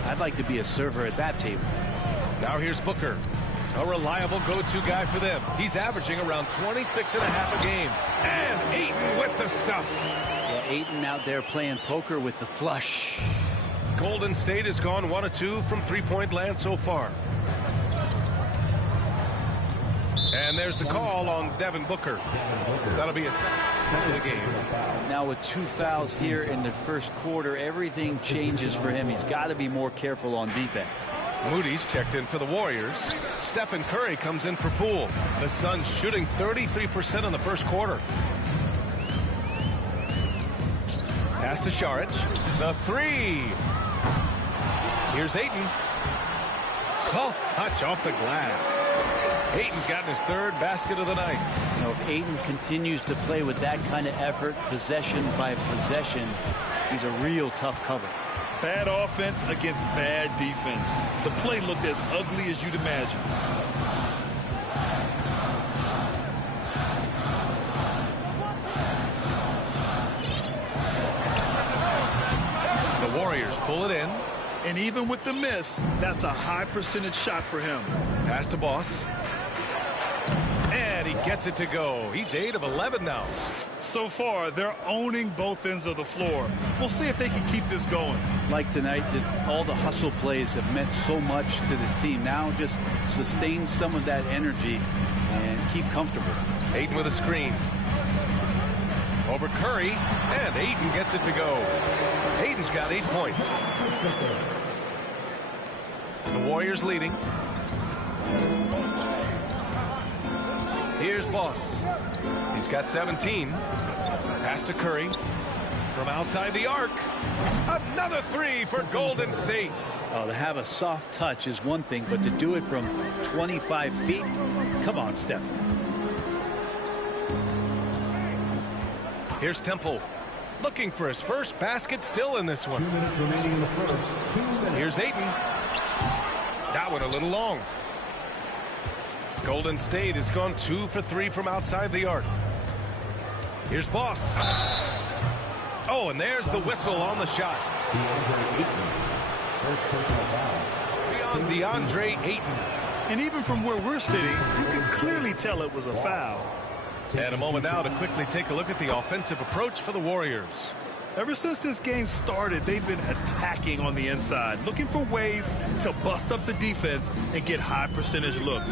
I'd like to be a server at that table. Now here's Booker, a reliable go-to guy for them. He's averaging around 26.5 a game. And Ayton with the stuff. Yeah, Ayton out there playing poker with the flush. Golden State has gone 1 of 2 from three-point land so far. And there's the call on Devin Booker. That'll be a second of the game. Now with 2 fouls here in the first quarter, everything changes for him. He's got to be more careful on defense. Moody's checked in for the Warriors. Stephen Curry comes in for Poole. The Suns shooting 33% in the first quarter. Pass to Šarić. The three. Here's Ayton. Soft touch off the glass. Ayton's gotten his third basket of the night. You know, if Ayton continues to play with that kind of effort, possession by possession, he's a real tough cover. Bad offense against bad defense. The play looked as ugly as you'd imagine. The Warriors pull it in. And even with the miss, that's a high percentage shot for him. Pass to Boss. And he gets it to go. He's 8 of 11 now. So far, they're owning both ends of the floor. We'll see if they can keep this going. Like tonight, that all the hustle plays have meant so much to this team. Now just sustain some of that energy and keep comfortable. Ayton with a screen. Over Curry, and Ayton gets it to go. Ayton's got 8 points. The Warriors leading. Here's Boss. He's got 17. Pass to Curry. From outside the arc. Another three for Golden State. Oh, to have a soft touch is one thing, but to do it from 25 feet? Come on, Steph. Here's Temple. Looking for his first basket, still in this one. 2 minutes remaining in the first. 2 minutes. Here's Ayton. That one a little long. Golden State has gone 2 for 3 from outside the arc. Here's Boss. Oh, and there's the whistle on the shot. Beyond DeAndre Ayton. And even from where we're sitting, you can clearly tell it was a foul. And a moment now to quickly take a look at the offensive approach for the Warriors. Ever since this game started, they've been attacking on the inside, looking for ways to bust up the defense and get high percentage looks.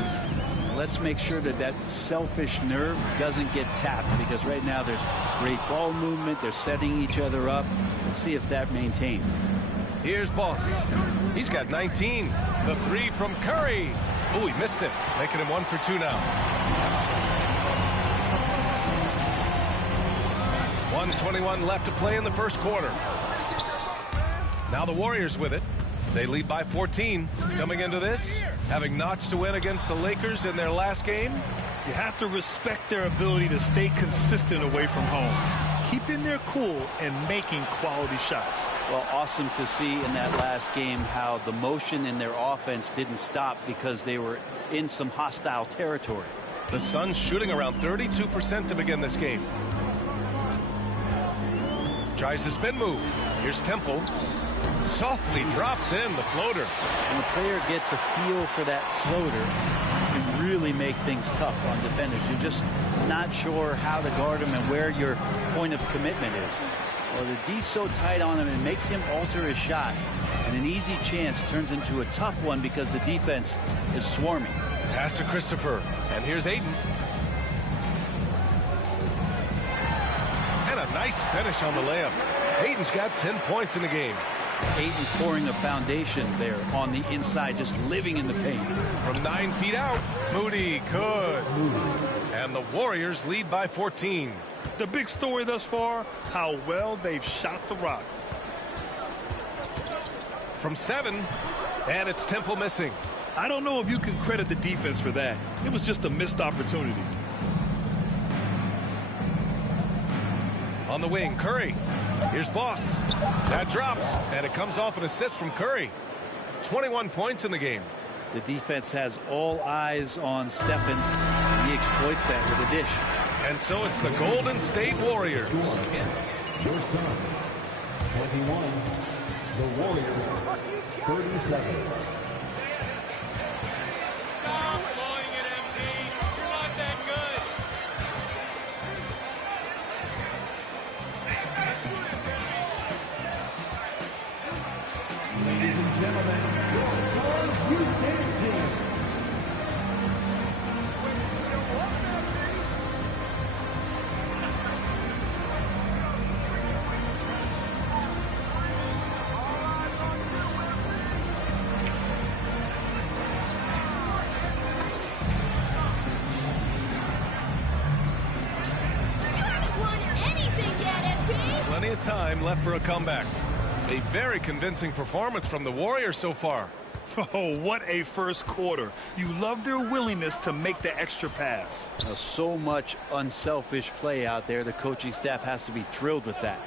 Let's make sure that that selfish nerve doesn't get tapped, because right now there's great ball movement. They're setting each other up. Let's see if that maintains. Here's Boss. He's got 19. The three from Curry. Oh, he missed it, making him 1 for 2 now. 1:21 left to play in the first quarter. Now the Warriors with it. They lead by 14 coming into this, having notched a win against the Lakers in their last game. You have to respect their ability to stay consistent away from home, keeping their cool and making quality shots. Well, awesome to see in that last game how the motion in their offense didn't stop because they were in some hostile territory. The Suns shooting around 32% to begin this game. Tries the spin move. Here's Temple. Softly drops in the floater. When a player gets a feel for that floater, it can really make things tough on defenders. You're just not sure how to guard him and where your point of commitment is. Well, the D's so tight on him, it makes him alter his shot. And an easy chance turns into a tough one because the defense is swarming. Pass to Christopher. And here's Ayton. And a nice finish on the layup. Ayton's got 10 points in the game. Ayton pouring a foundation there on the inside, just living in the paint. From 9 feet out, Moody could. And the Warriors lead by 14. The big story thus far, how well they've shot the rock. From 7, and it's Temple missing. I don't know if you can credit the defense for that. It was just a missed opportunity. On the wing, Curry. Here's Boss. That drops, and it comes off an assist from Curry. 21 points in the game. The defense has all eyes on Stephen. He exploits that with a dish. And so it's the Golden State Warriors. Your son, 21. The Warriors, 37. Ladies and gentlemen, your Stars Youth Dance Team. Plenty of time left for a comeback. A very convincing performance from the Warriors so far. Oh, what a first quarter. You love their willingness to make the extra pass. So much unselfish play out there. The coaching staff has to be thrilled with that.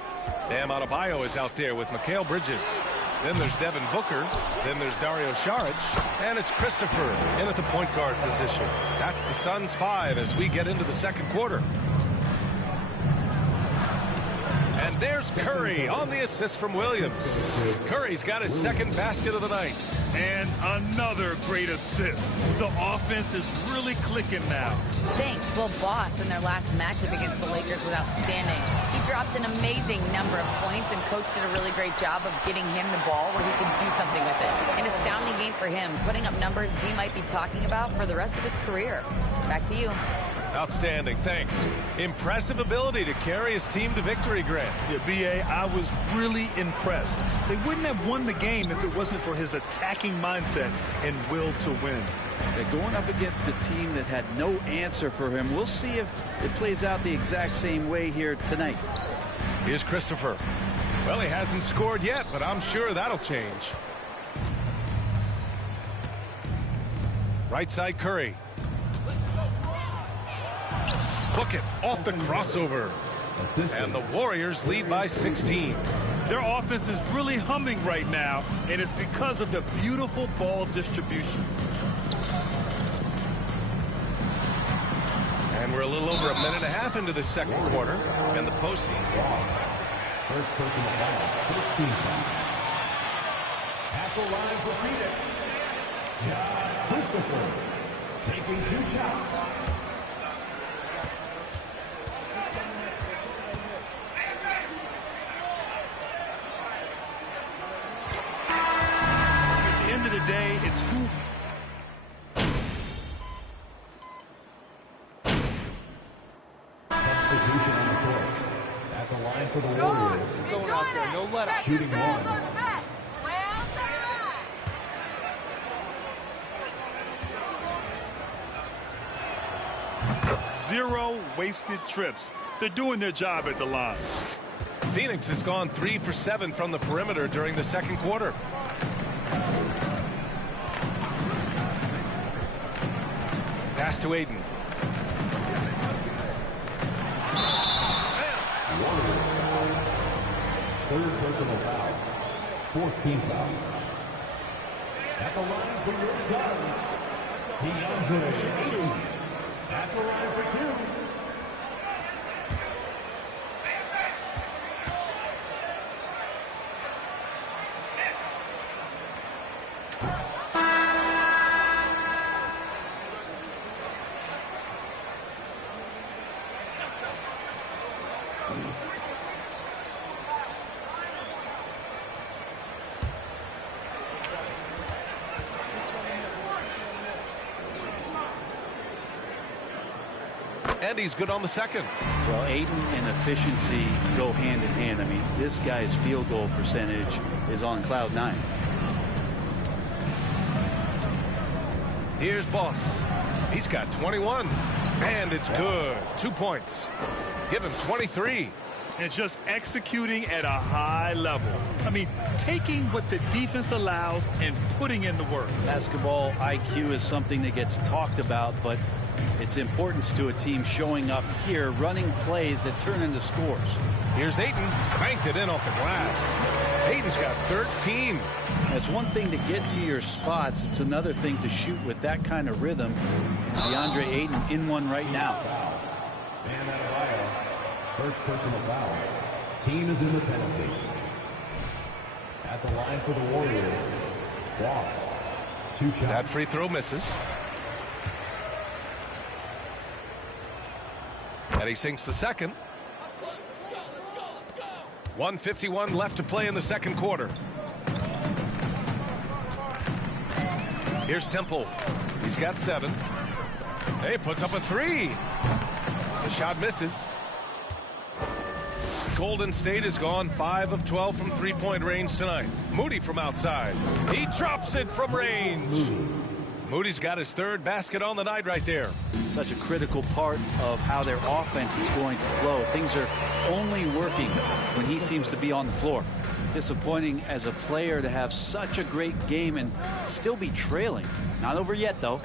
Bam Adebayo is out there with Mikal Bridges. Then there's Devin Booker. Then there's Dario Saric. And it's Christopher in at the point guard position. That's the Suns' 5 as we get into the second quarter. And there's Curry on the assist from Williams. Curry's got his second basket of the night. And another great assist. The offense is really clicking now. Thanks. Well, Boss in their last matchup against the Lakers was outstanding. He dropped an amazing number of points, and coach did a really great job of getting him the ball where he could do something with it. An astounding game for him, putting up numbers we might be talking about for the rest of his career. Back to you. Outstanding, thanks. Impressive ability to carry his team to victory, Grant. Yeah, B.A., I was really impressed. They wouldn't have won the game if it wasn't for his attacking mindset and will to win. They're going up against a team that had no answer for him. We'll see if it plays out the exact same way here tonight. Here's Christopher. Well, he hasn't scored yet, but I'm sure that'll change. Right side Curry. Book it off the crossover. And the Warriors lead by 16. Their offense is really humming right now, and it's because of the beautiful ball distribution. And we're a little over a minute and a half into the second quarter. And the postseason. First personal foul, first team foul. At the line for Phoenix, John Christopher taking 2 shots. Of the day, it's who. Substitution on the court. At the line for the Warriors. Going out there, no let up. Shooting 1. Well done. 0 wasted trips. They're doing their job at the line. Phoenix has gone 3 for 7 from the perimeter during the second quarter. Pass to Aiden. Warriors foul. Third personal foul. Fourth team foul. At the line for your Suns, DeAndre Ayton. At the line for 2. And he's good on the second. Well, Ayton and efficiency go hand in hand. I mean, this guy's field goal percentage is on cloud 9. Here's Boss. He's got 21. And it's good. 2 points. Give him 23. And just executing at a high level. I mean, taking what the defense allows and putting in the work. Basketball IQ is something that gets talked about, but Its importance to a team showing up here, running plays that turn into scores. Here's Ayton, cranked it in off the glass. Ayton's got 13. It's one thing to get to your spots. It's another thing to shoot with that kind of rhythm. And DeAndre Ayton in one right now. And Adebayo, first personal foul. Team is in the penalty. At the line for the Warriors, Boss. 2 shots. That free throw misses. And he sinks the second. 1:51 left to play in the second quarter. Here's Temple. He's got 7. Hey, puts up a 3. The shot misses. Golden State has gone 5 of 12 from three-point range tonight. Moody from outside. He drops it from range. Moody's got his 3rd basket on the night right there. Such a critical part of how their offense is going to flow. Things are only working when he seems to be on the floor. Disappointing as a player to have such a great game and still be trailing. Not over yet, though.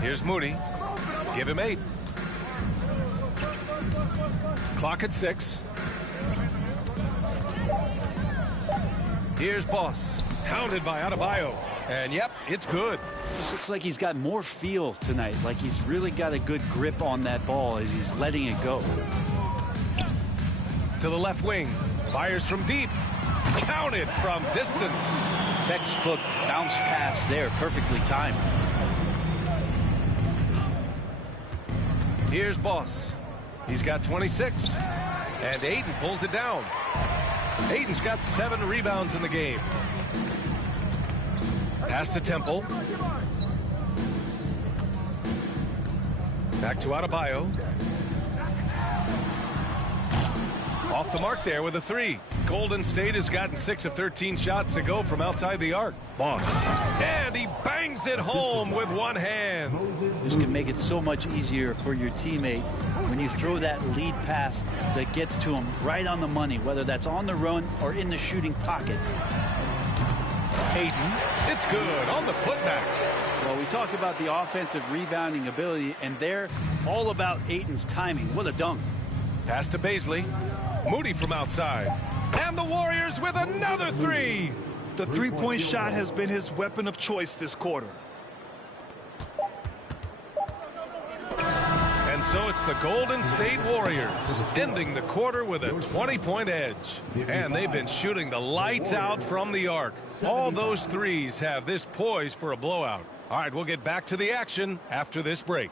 Here's Moody. Give him 8. Clock at 6. Here's Boss. Hounded by Adebayo. And yep, it's good. This looks like he's got more feel tonight. Like he's really got a good grip on that ball as he's letting it go. To the left wing. Fires from deep. Counted from distance. Textbook bounce pass there. Perfectly timed. Here's Boss. He's got 26. And Ayton pulls it down. Ayton's got 7 rebounds in the game. Pass to Temple. Back to Adebayo. Off the mark there with a 3. Golden State has gotten 6 of 13 shots to go from outside the arc. Boss. And he bangs it home with one hand. This can make it so much easier for your teammate when you throw that lead pass that gets to him right on the money, whether that's on the run or in the shooting pocket. Ayton, it's good on the putback. Well, we talk about the offensive rebounding ability, and they're all about Ayton's timing. What a dunk. Pass to Bazley. Moody from outside. And the Warriors with another 3. The three-point shot has been his weapon of choice this quarter. And so it's the Golden State Warriors ending the quarter with a 20-point edge. And they've been shooting the lights out from the arc. All those threes have this poised for a blowout. All right, we'll get back to the action after this break.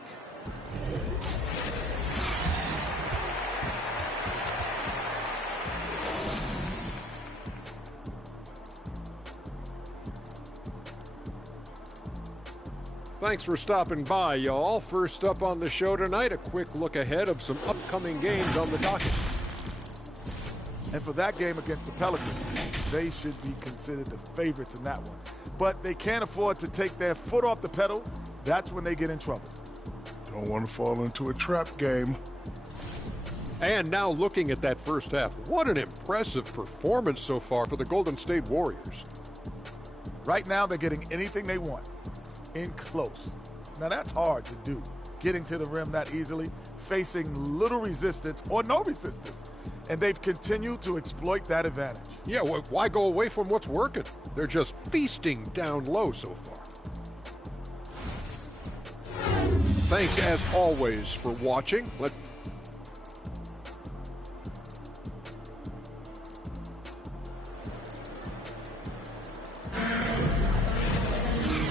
Thanks for stopping by, y'all. First up on the show tonight, a quick look ahead of some upcoming games on the docket. And for that game against the Pelicans, they should be considered the favorites in that one. But they can't afford to take their foot off the pedal. That's when they get in trouble. Don't want to fall into a trap game. And now looking at that first half, what an impressive performance so far for the Golden State Warriors. Right now, they're getting anything they want. In close. Now that's hard to do. Getting to the rim that easily, facing little resistance or no resistance. And they've continued to exploit that advantage. Yeah, why go away from what's working? They're just feasting down low so far. Thanks as always for watching.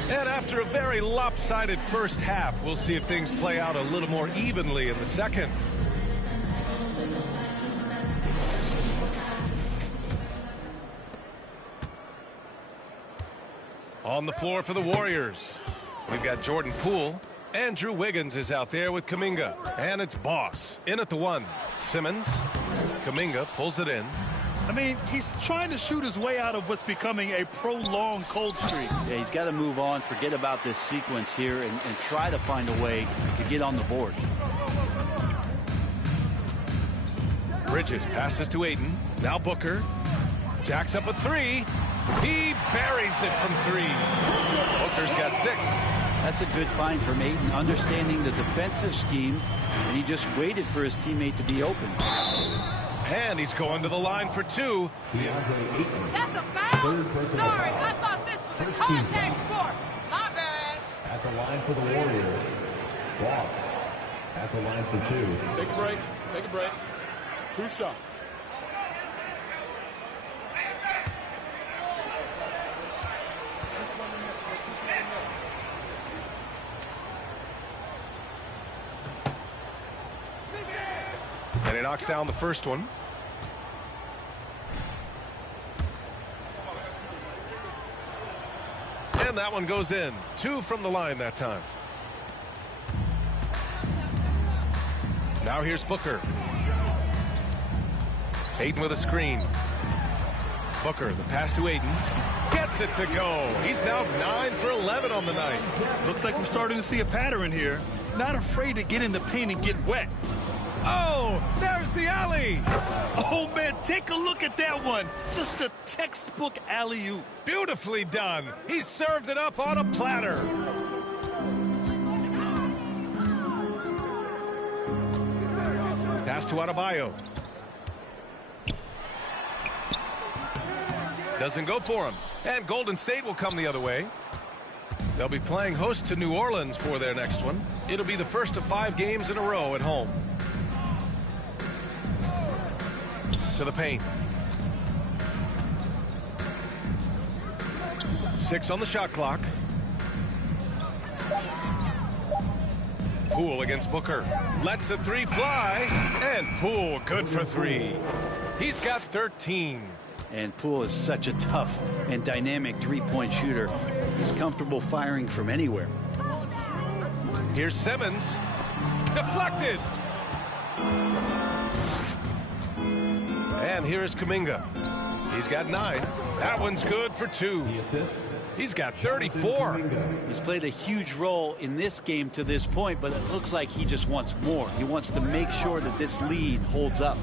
And after a very lopsided first half, we'll see if things play out a little more evenly in the second. On the floor for the Warriors, we've got Jordan Poole. Andrew Wiggins is out there with Kuminga. And it's Boss in at the 1. Simmons. Kuminga pulls it in. I mean, he's trying to shoot his way out of what's becoming a prolonged cold streak. Yeah, he's got to move on, forget about this sequence here, and try to find a way to get on the board. Bridges passes to Ayton. Now Booker. Jacks up a 3. He buries it from 3. Booker's got 6. That's a good find from Ayton, understanding the defensive scheme, and he just waited for his teammate to be open. And he's going to the line for 2. That's a foul? Sorry, I thought this was a contact sport. My bad. At the line for the Warriors, Boss. At the line for 2. Take a break. Take a break. 2 shots. And he knocks down the first one. And that one goes in. 2 from the line that time. Now here's Booker. Ayton with a screen. Booker, the pass to Ayton. Gets it to go. He's now 9 for 11 on the night. Looks like we're starting to see a pattern here. Not afraid to get in the paint and get wet. Oh, there's the alley. Oh, man, take a look at that one. Just a textbook alley-oop. Beautifully done. He served it up on a platter. Pass to Adebayo. Doesn't go for him. And Golden State will come the other way. They'll be playing host to New Orleans for their next one. It'll be the first of 5 games in a row at home. To the paint. 6 on the shot clock. Poole against Booker. Lets the 3 fly. And Poole good for 3. He's got 13. And Poole is such a tough and dynamic three-point shooter. He's comfortable firing from anywhere. Here's Simmons. Deflected. And here's Kuminga. He's got 9. That one's good for 2. He's got 34. He's played a huge role in this game to this point, but it looks like he just wants more. He wants to make sure that this lead holds up.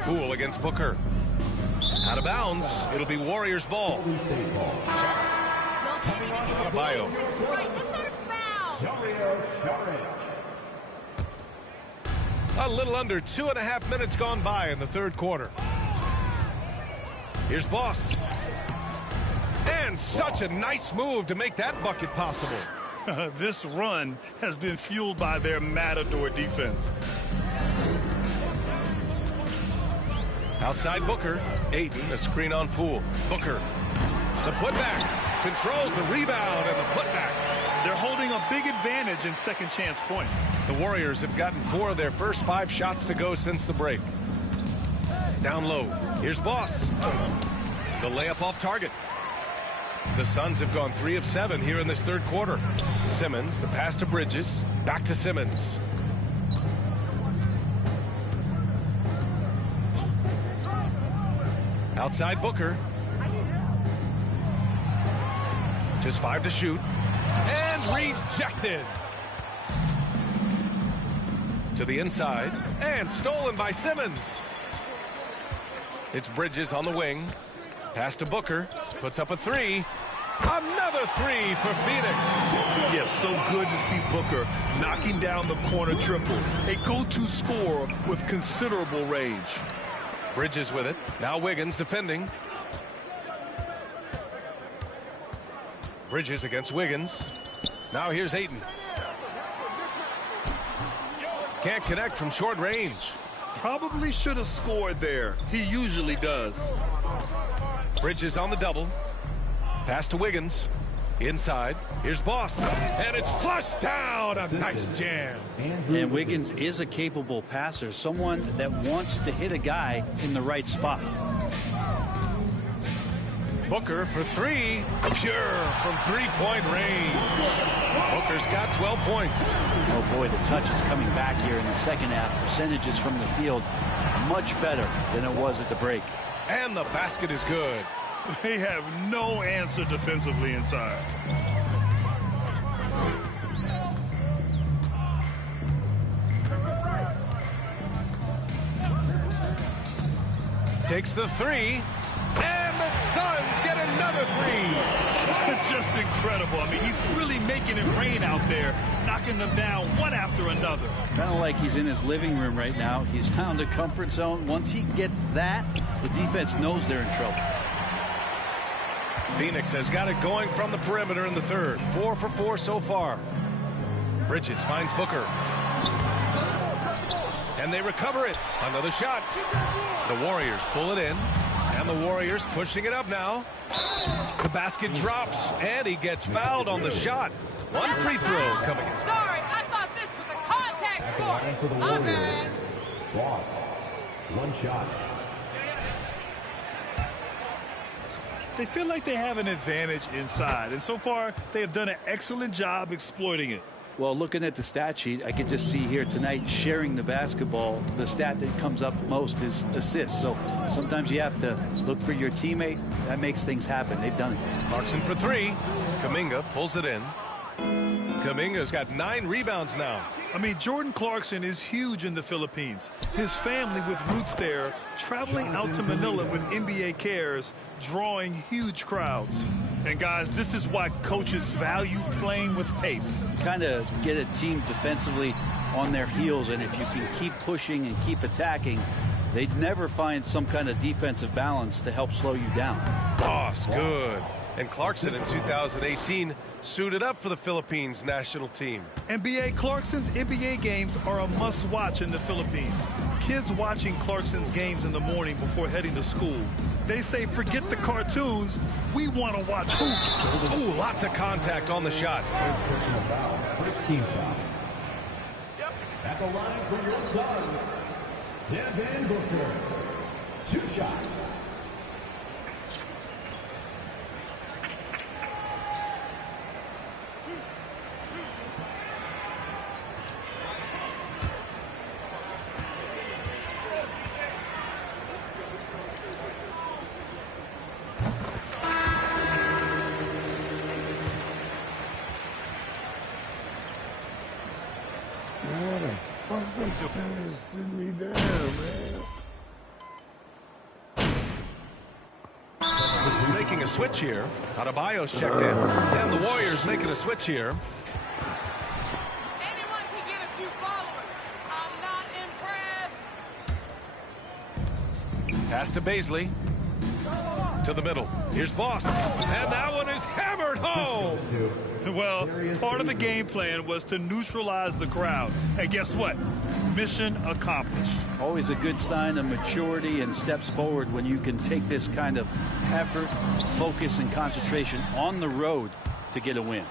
Poole against Booker. Out of bounds. It'll be Warriors ball. Adebayo. A little under 2.5 minutes gone by in the third quarter. Here's Boss. And such a nice move to make that bucket possible. This run has been fueled by their Matador defense. Outside Booker. Ayton, a screen on Poole. Booker. The putback. Controls the rebound and the putback. They're holding a big advantage in second chance points. The Warriors have gotten 4 of their first 5 shots to go since the break. Down low. Here's Boss. The layup off target. The Suns have gone 3 of 7 here in this third quarter. Simmons, the pass to Bridges. Back to Simmons. Outside Booker. Just 5 to shoot. And rejected. To the inside. And stolen by Simmons. It's Bridges on the wing. Pass to Booker. Puts up a 3. Another 3 for Phoenix. Yes, so good to see Booker knocking down the corner triple. A go-to scorer with considerable range. Bridges with it. Now Wiggins defending. Bridges against Wiggins. Now here's Ayton. Can't connect from short range. Probably should have scored there. He usually does. Bridges on the double. Pass to Wiggins. Inside. Here's Boss. And it's flushed down. A nice jam. And Wiggins is a capable passer. Someone that wants to hit a guy in the right spot. Booker for 3. Pure from 3-point range. Booker's got 12 points. Oh boy, the touch is coming back here in the second half. Percentages from the field much better than it was at the break. And the basket is good. They have no answer defensively inside. Takes the three. And the Suns get another three. Just incredible. I mean, he's really making it rain out there, knocking them down one after another. Kind of like he's in his living room right now. He's found a comfort zone. Once he gets that, the defense knows they're in trouble. Phoenix has got it going from the perimeter in the third. 4 for 4 so far. Bridges finds Booker. And they recover it. Another shot. The Warriors pull it in. And the Warriors pushing it up now. The basket drops. And he gets fouled on the shot. One free throw coming in. Sorry, I thought this was a contact sport. And for the Warriors, Boss, one shot. They feel like they have an advantage inside, and so far they have done an excellent job exploiting it. Well, looking at the stat sheet, I can just see here tonight sharing the basketball. The stat that comes up most is assists. So sometimes you have to look for your teammate. That makes things happen. They've done it. Clarkson for three. Kuminga pulls it in. Kuminga's got 9 rebounds now. I mean, Jordan Clarkson is huge in the Philippines. His family with roots there, traveling out to Manila with NBA Cares, drawing huge crowds. And guys, this is why coaches value playing with pace. Kind of get a team defensively on their heels, and if you can keep pushing and keep attacking, they'd never find some kind of defensive balance to help slow you down. Boss, good. And Clarkson in 2018 suited up for the Philippines national team. NBA Clarkson's NBA games are a must-watch in the Philippines. Kids watching Clarkson's games in the morning before heading to school. They say, forget the cartoons, we want to watch hoops. Ooh, lots of contact on the shot. First team foul. At the line for your Suns, Devin Booker. 2 shots. Sit me down, man. He's making a switch here. Adebayo's checked in. And the Warriors making a switch here. Anyone can get a few followers. I'm not impressed. Pass to Baisley. To the middle. Here's Boss. And that one is hammered home. Well, part of the game plan was to neutralize the crowd. And guess what? Mission accomplished. Always a good sign of maturity and steps forward when you can take this kind of effort, focus, and concentration on the road to get a win.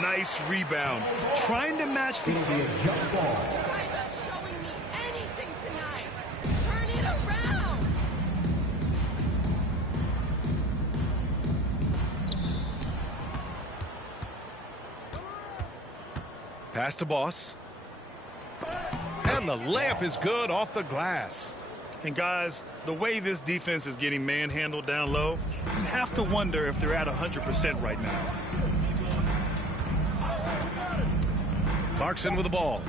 Nice rebound. Trying to match the... You guys are showing me anything tonight. Turn it around. Pass to Boss. And the layup is good off the glass. And guys, the way this defense is getting manhandled down low, you have to wonder if they're at 100% right now. Clarkson with the ball.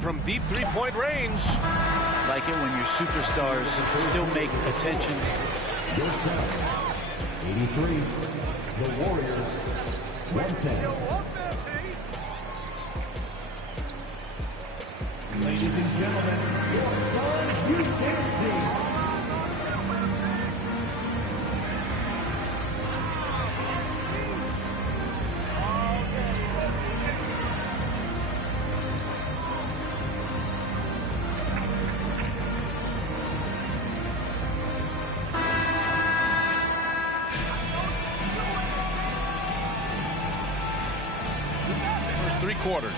From deep three-point range. Like it when your superstars still make attention. 83. The Warriors. 110. Ladies and gentlemen, your Suns UConn. First 3 quarters.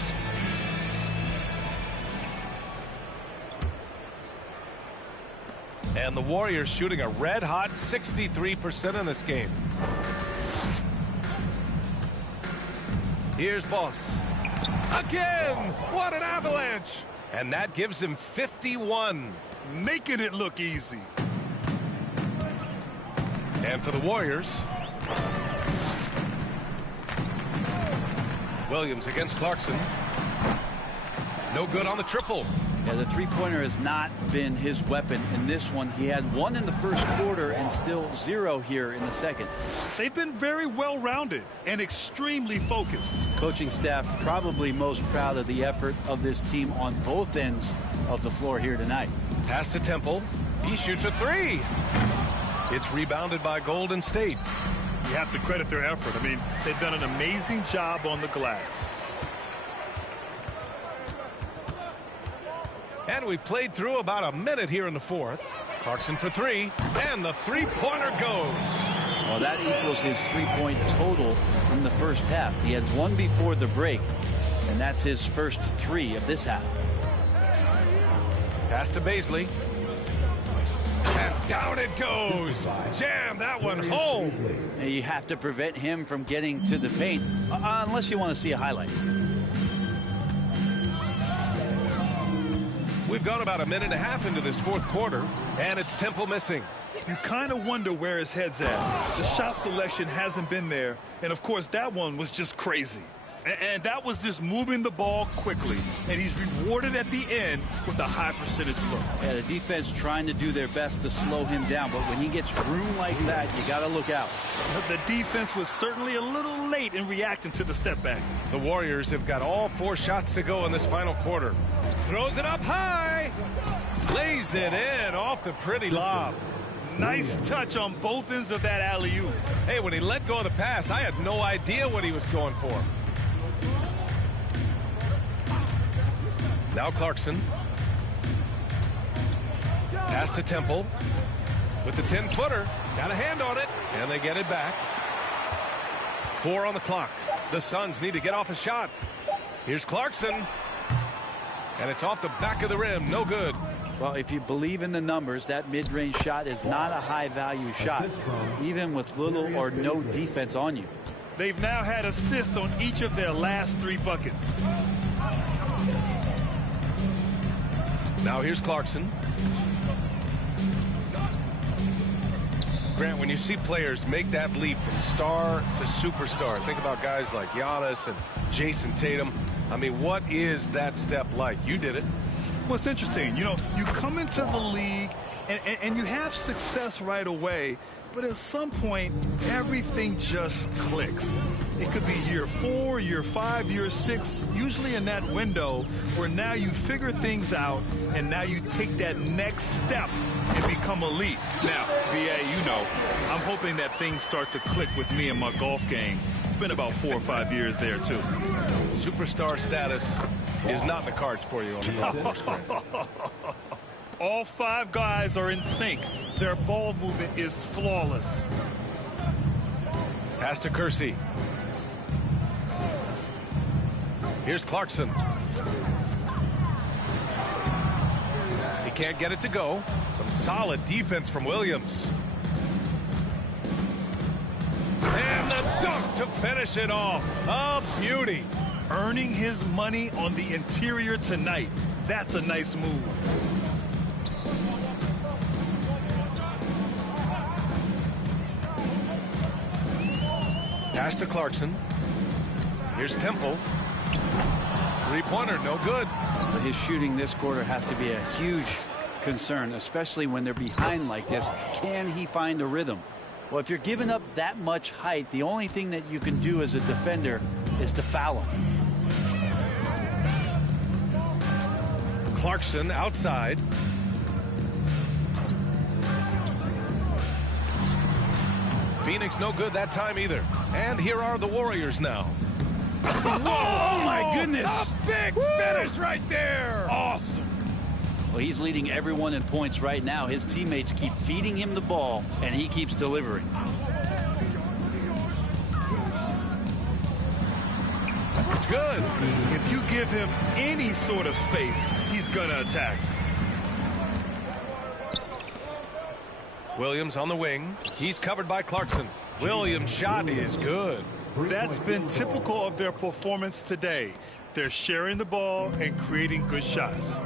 And the Warriors shooting a red-hot 63% in this game. Here's Boss. Again! What an avalanche! And that gives him 51. Making it look easy. And for the Warriors, Williams against Clarkson. No good on the triple. Yeah, the three-pointer has not been his weapon in this one. He had one in the first quarter and still 0 here in the second. They've been very well-rounded and extremely focused. Coaching staff probably most proud of the effort of this team on both ends of the floor here tonight. Pass to Temple. He shoots a 3. It's rebounded by Golden State. You have to credit their effort. I mean, they've done an amazing job on the glass. And we played through about a minute here in the fourth. Clarkson for 3, and the three-pointer goes. Well, that equals his three-point total from the first half. He had one before the break, and that's his first 3 of this half. Pass to Baisley. And down it goes. Jam that one home. And you have to prevent him from getting to the paint, unless you want to see a highlight. We've gone about a minute and a half into this fourth quarter, and it's Temple missing. You kind of wonder where his head's at. The shot selection hasn't been there, and of course that one was just crazy. And that was just moving the ball quickly, and he's rewarded at the end with a high percentage look. Yeah, the defense trying to do their best to slow him down, but when he gets room like that, you got to look out. The defense was certainly a little late in reacting to the step back. The Warriors have got all 4 shots to go in this final quarter. Throws it up high. Lays it in off the pretty lob. Nice touch on both ends of that alley-oop. Hey, when he let go of the pass, I had no idea what he was going for. Now Clarkson. Pass to Temple. With the 10-footer. Got a hand on it. And they get it back. 4 on the clock. The Suns need to get off a shot. Here's Clarkson. And it's off the back of the rim. No good. Well, if you believe in the numbers, that mid-range shot is not a high-value shot, even with little or no defense on you. They've now had assists on each of their last 3 buckets. Now here's Clarkson. Grant, when you see players make that leap from star to superstar, think about guys like Giannis and Jason Tatum. I mean, what is that step like? You did it. Well, it's interesting. You know, you come into the league and you have success right away, but at some point, everything just clicks. It could be year 4, year 5, year 6, usually in that window where now you figure things out and now you take that next step and become elite. Now, VA, you know, I'm hoping that things start to click with me in my golf game. It's been about 4 or 5 years there, too. Superstar status is not in the cards for you on the golf course. All 5 guys are in sync. Their ball movement is flawless. Pass to Kersey. Here's Clarkson. He can't get it to go. Some solid defense from Williams. And the dunk to finish it off. A beauty. Earning his money on the interior tonight. That's a nice move. Pass to Clarkson. Here's Temple. Three-pointer, no good. But his shooting this quarter has to be a huge concern, especially when they're behind like this. Can he find a rhythm? Well, if you're giving up that much height, the only thing that you can do as a defender is to foul him. Clarkson outside. Phoenix no good that time either. And here are the Warriors now. Oh, my goodness. A big finish right there. Awesome. Well, he's leading everyone in points right now. His teammates keep feeding him the ball, and he keeps delivering. It's good. If you give him any sort of space, he's going to attack. Williams on the wing. He's covered by Clarkson. Williams' shot is good. That's been typical of their performance today. They're sharing the ball and creating good shots.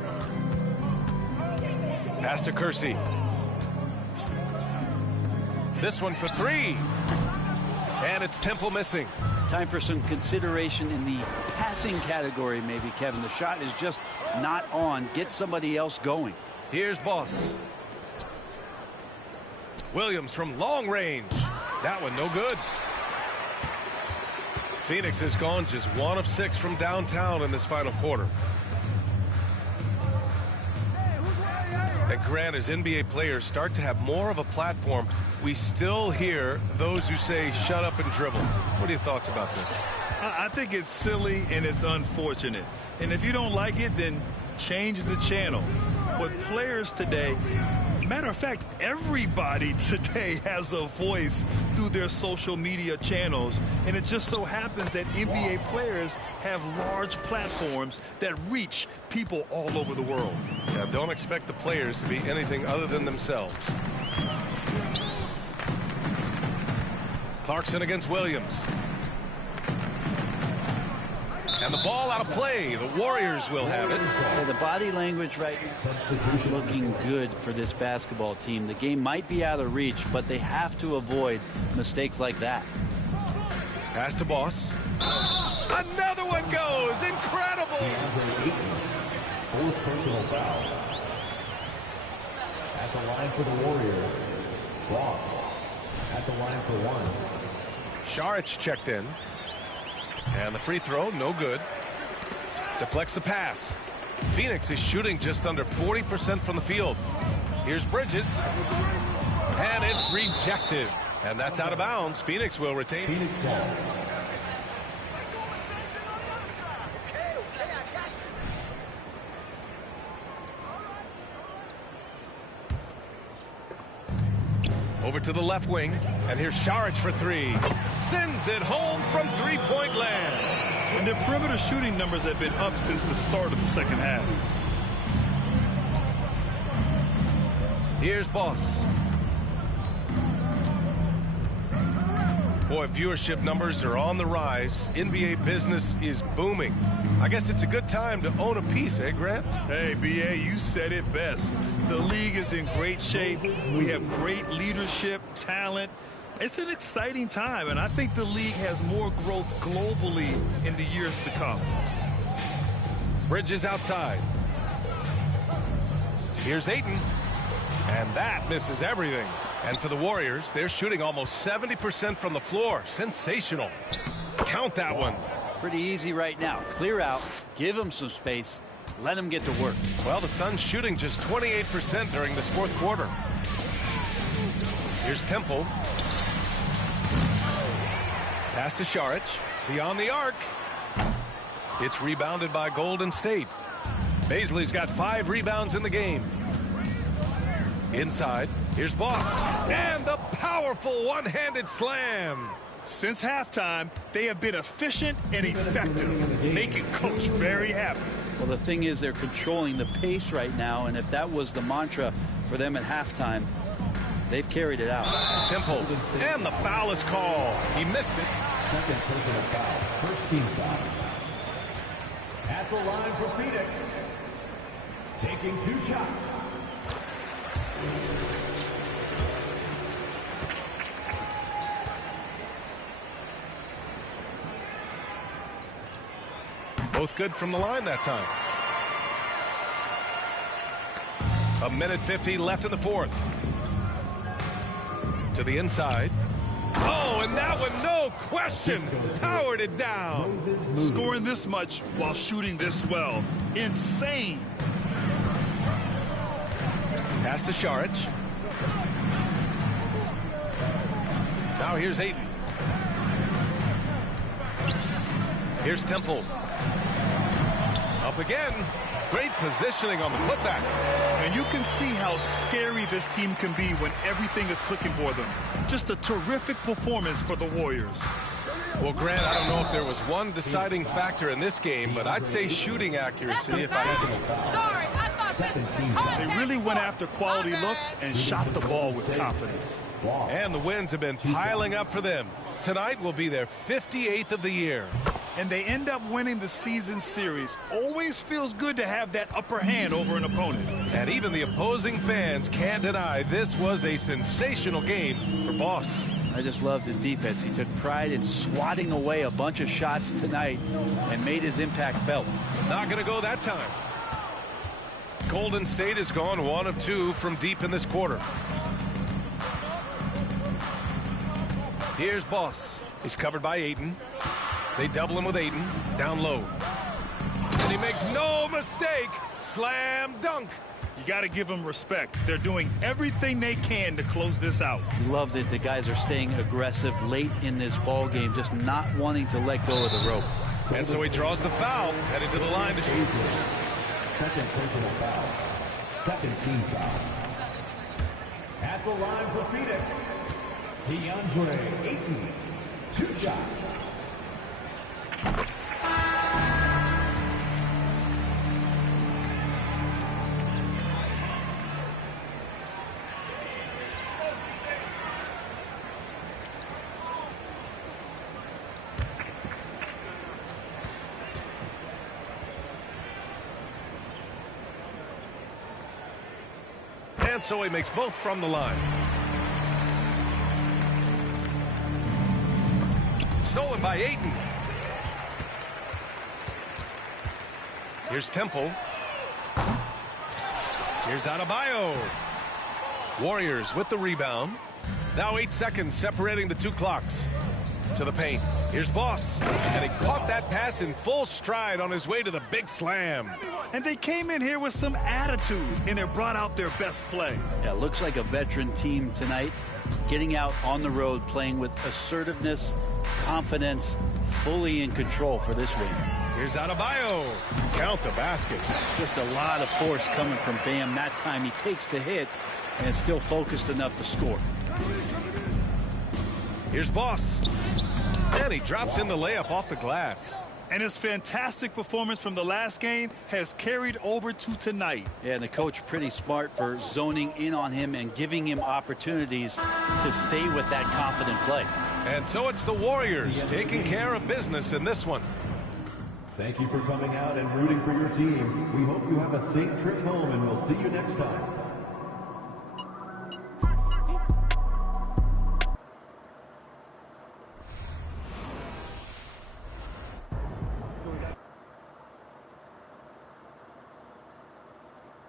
Pass to Kersey. This one for 3. And it's Temple missing. Time for some consideration in the passing category, maybe, Kevin. The shot is just not on. Get somebody else going. Here's Boss. Williams from long range. That one no good. Phoenix has gone just 1 of 6 from downtown in this final quarter. And Grant, as NBA players start to have more of a platform, we still hear those who say shut up and dribble. What are your thoughts about this? I think it's silly and it's unfortunate. And if you don't like it, then change the channel. But players today, matter of fact, everybody today has a voice through their social media channels. And it just so happens that NBA players have large platforms that reach people all over the world. Yeah, don't expect the players to be anything other than themselves. Clarkson against Williams. And the ball out of play. The Warriors will have it. Well, the body language right now is looking good for this basketball team. The game might be out of reach, but they have to avoid mistakes like that. Pass to Boss. Another one goes. Incredible. 4th personal foul. At the line for the Warriors, Boss. At the line for 1. Saric checked in. And the free throw, no good. Deflects the pass. Phoenix is shooting just under 40% from the field. Here's Bridges. And it's rejected. And that's out of bounds. Phoenix will retain. Phoenix ball. Over to the left wing. And here's Saric for 3. Sends it home from three-point land. And their perimeter shooting numbers have been up since the start of the second half. Here's Boss. Boy, viewership numbers are on the rise. NBA business is booming. I guess it's a good time to own a piece, eh, Grant? Hey, B.A., you said it best. The league is in great shape. We have great leadership, talent. It's an exciting time, and I think the league has more growth globally in the years to come. Bridges outside. Here's Ayton. And that misses everything. And for the Warriors, they're shooting almost 70% from the floor. Sensational. Count that one. Pretty easy right now. Clear out, give them some space, let them get to work. Well, the Suns shooting just 28% during this 4th quarter. Here's Temple. Pass to Saric. Beyond the arc. It's rebounded by Golden State. Baisley's got 5 rebounds in the game. Inside, here's Boss. And the powerful one-handed slam. Since halftime, they have been efficient and effective, making Coach very happy. Well, the thing is, they're controlling the pace right now, and if that was the mantra for them at halftime, they've carried it out. Temple, and the foul is called. He missed it. 2nd personal foul. 1st team foul. At the line for Phoenix. Taking 2 shots. Both good from the line that time. 1:50 left in the 4th. To the inside. Oh, and that one, no question, powered it down. Scoring this much while shooting this well. Insane. Pass to Saric. Now here's Ayton. Here's Temple. Up again. Great positioning on the putback. And you can see how scary this team can be when everything is clicking for them. Just a terrific performance for the Warriors. Well, Grant, I don't know if there was one deciding factor in this game, but I'd say shooting accuracy if I had to. Sorry, I thought this was a contact. They really went after quality looks and shot the ball with confidence. And the wins have been piling up for them. Tonight will be their 58th of the year. And they end up winning the season series. Always feels good to have that upper hand over an opponent. And even the opposing fans can't deny this was a sensational game for Boss. I just loved his defense. He took pride in swatting away a bunch of shots tonight and made his impact felt. Not going to go that time. Golden State has gone 1 of 2 from deep in this quarter. Here's Boss. He's covered by Ayton. They double him with Ayton. Down low. And he makes no mistake. Slam dunk. You got to give them respect. They're doing everything they can to close this out. Loved it. The guys are staying aggressive late in this ball game, just not wanting to let go of the rope. And so he draws the foul, headed to the line to shoot. Second personal foul. Second team foul. At the line for Phoenix, DeAndre Ayton. 2 shots. And so he makes both from the line. Stolen by Ayton. Here's Temple. Here's Adebayo. Warriors with the rebound. Now 8 seconds separating the 2 clocks. To the paint. Here's Boss. And he caught that pass in full stride on his way to the big slam. And they came in here with some attitude, and they brought out their best play. Yeah, looks like a veteran team tonight. Getting out on the road, playing with assertiveness, confidence, fully in control for this win. Here's Adebayo. Count the basket. Just a lot of force coming from Bam. That time he takes the hit and still focused enough to score. Here's Boss. And he drops in the layup off the glass. And his fantastic performance from the last game has carried over to tonight. Yeah, and the coach pretty smart for zoning in on him and giving him opportunities to stay with that confident play. And so it's the Warriors taking care of business in this one. Thank you for coming out and rooting for your teams. We hope you have a safe trip home, and we'll see you next time.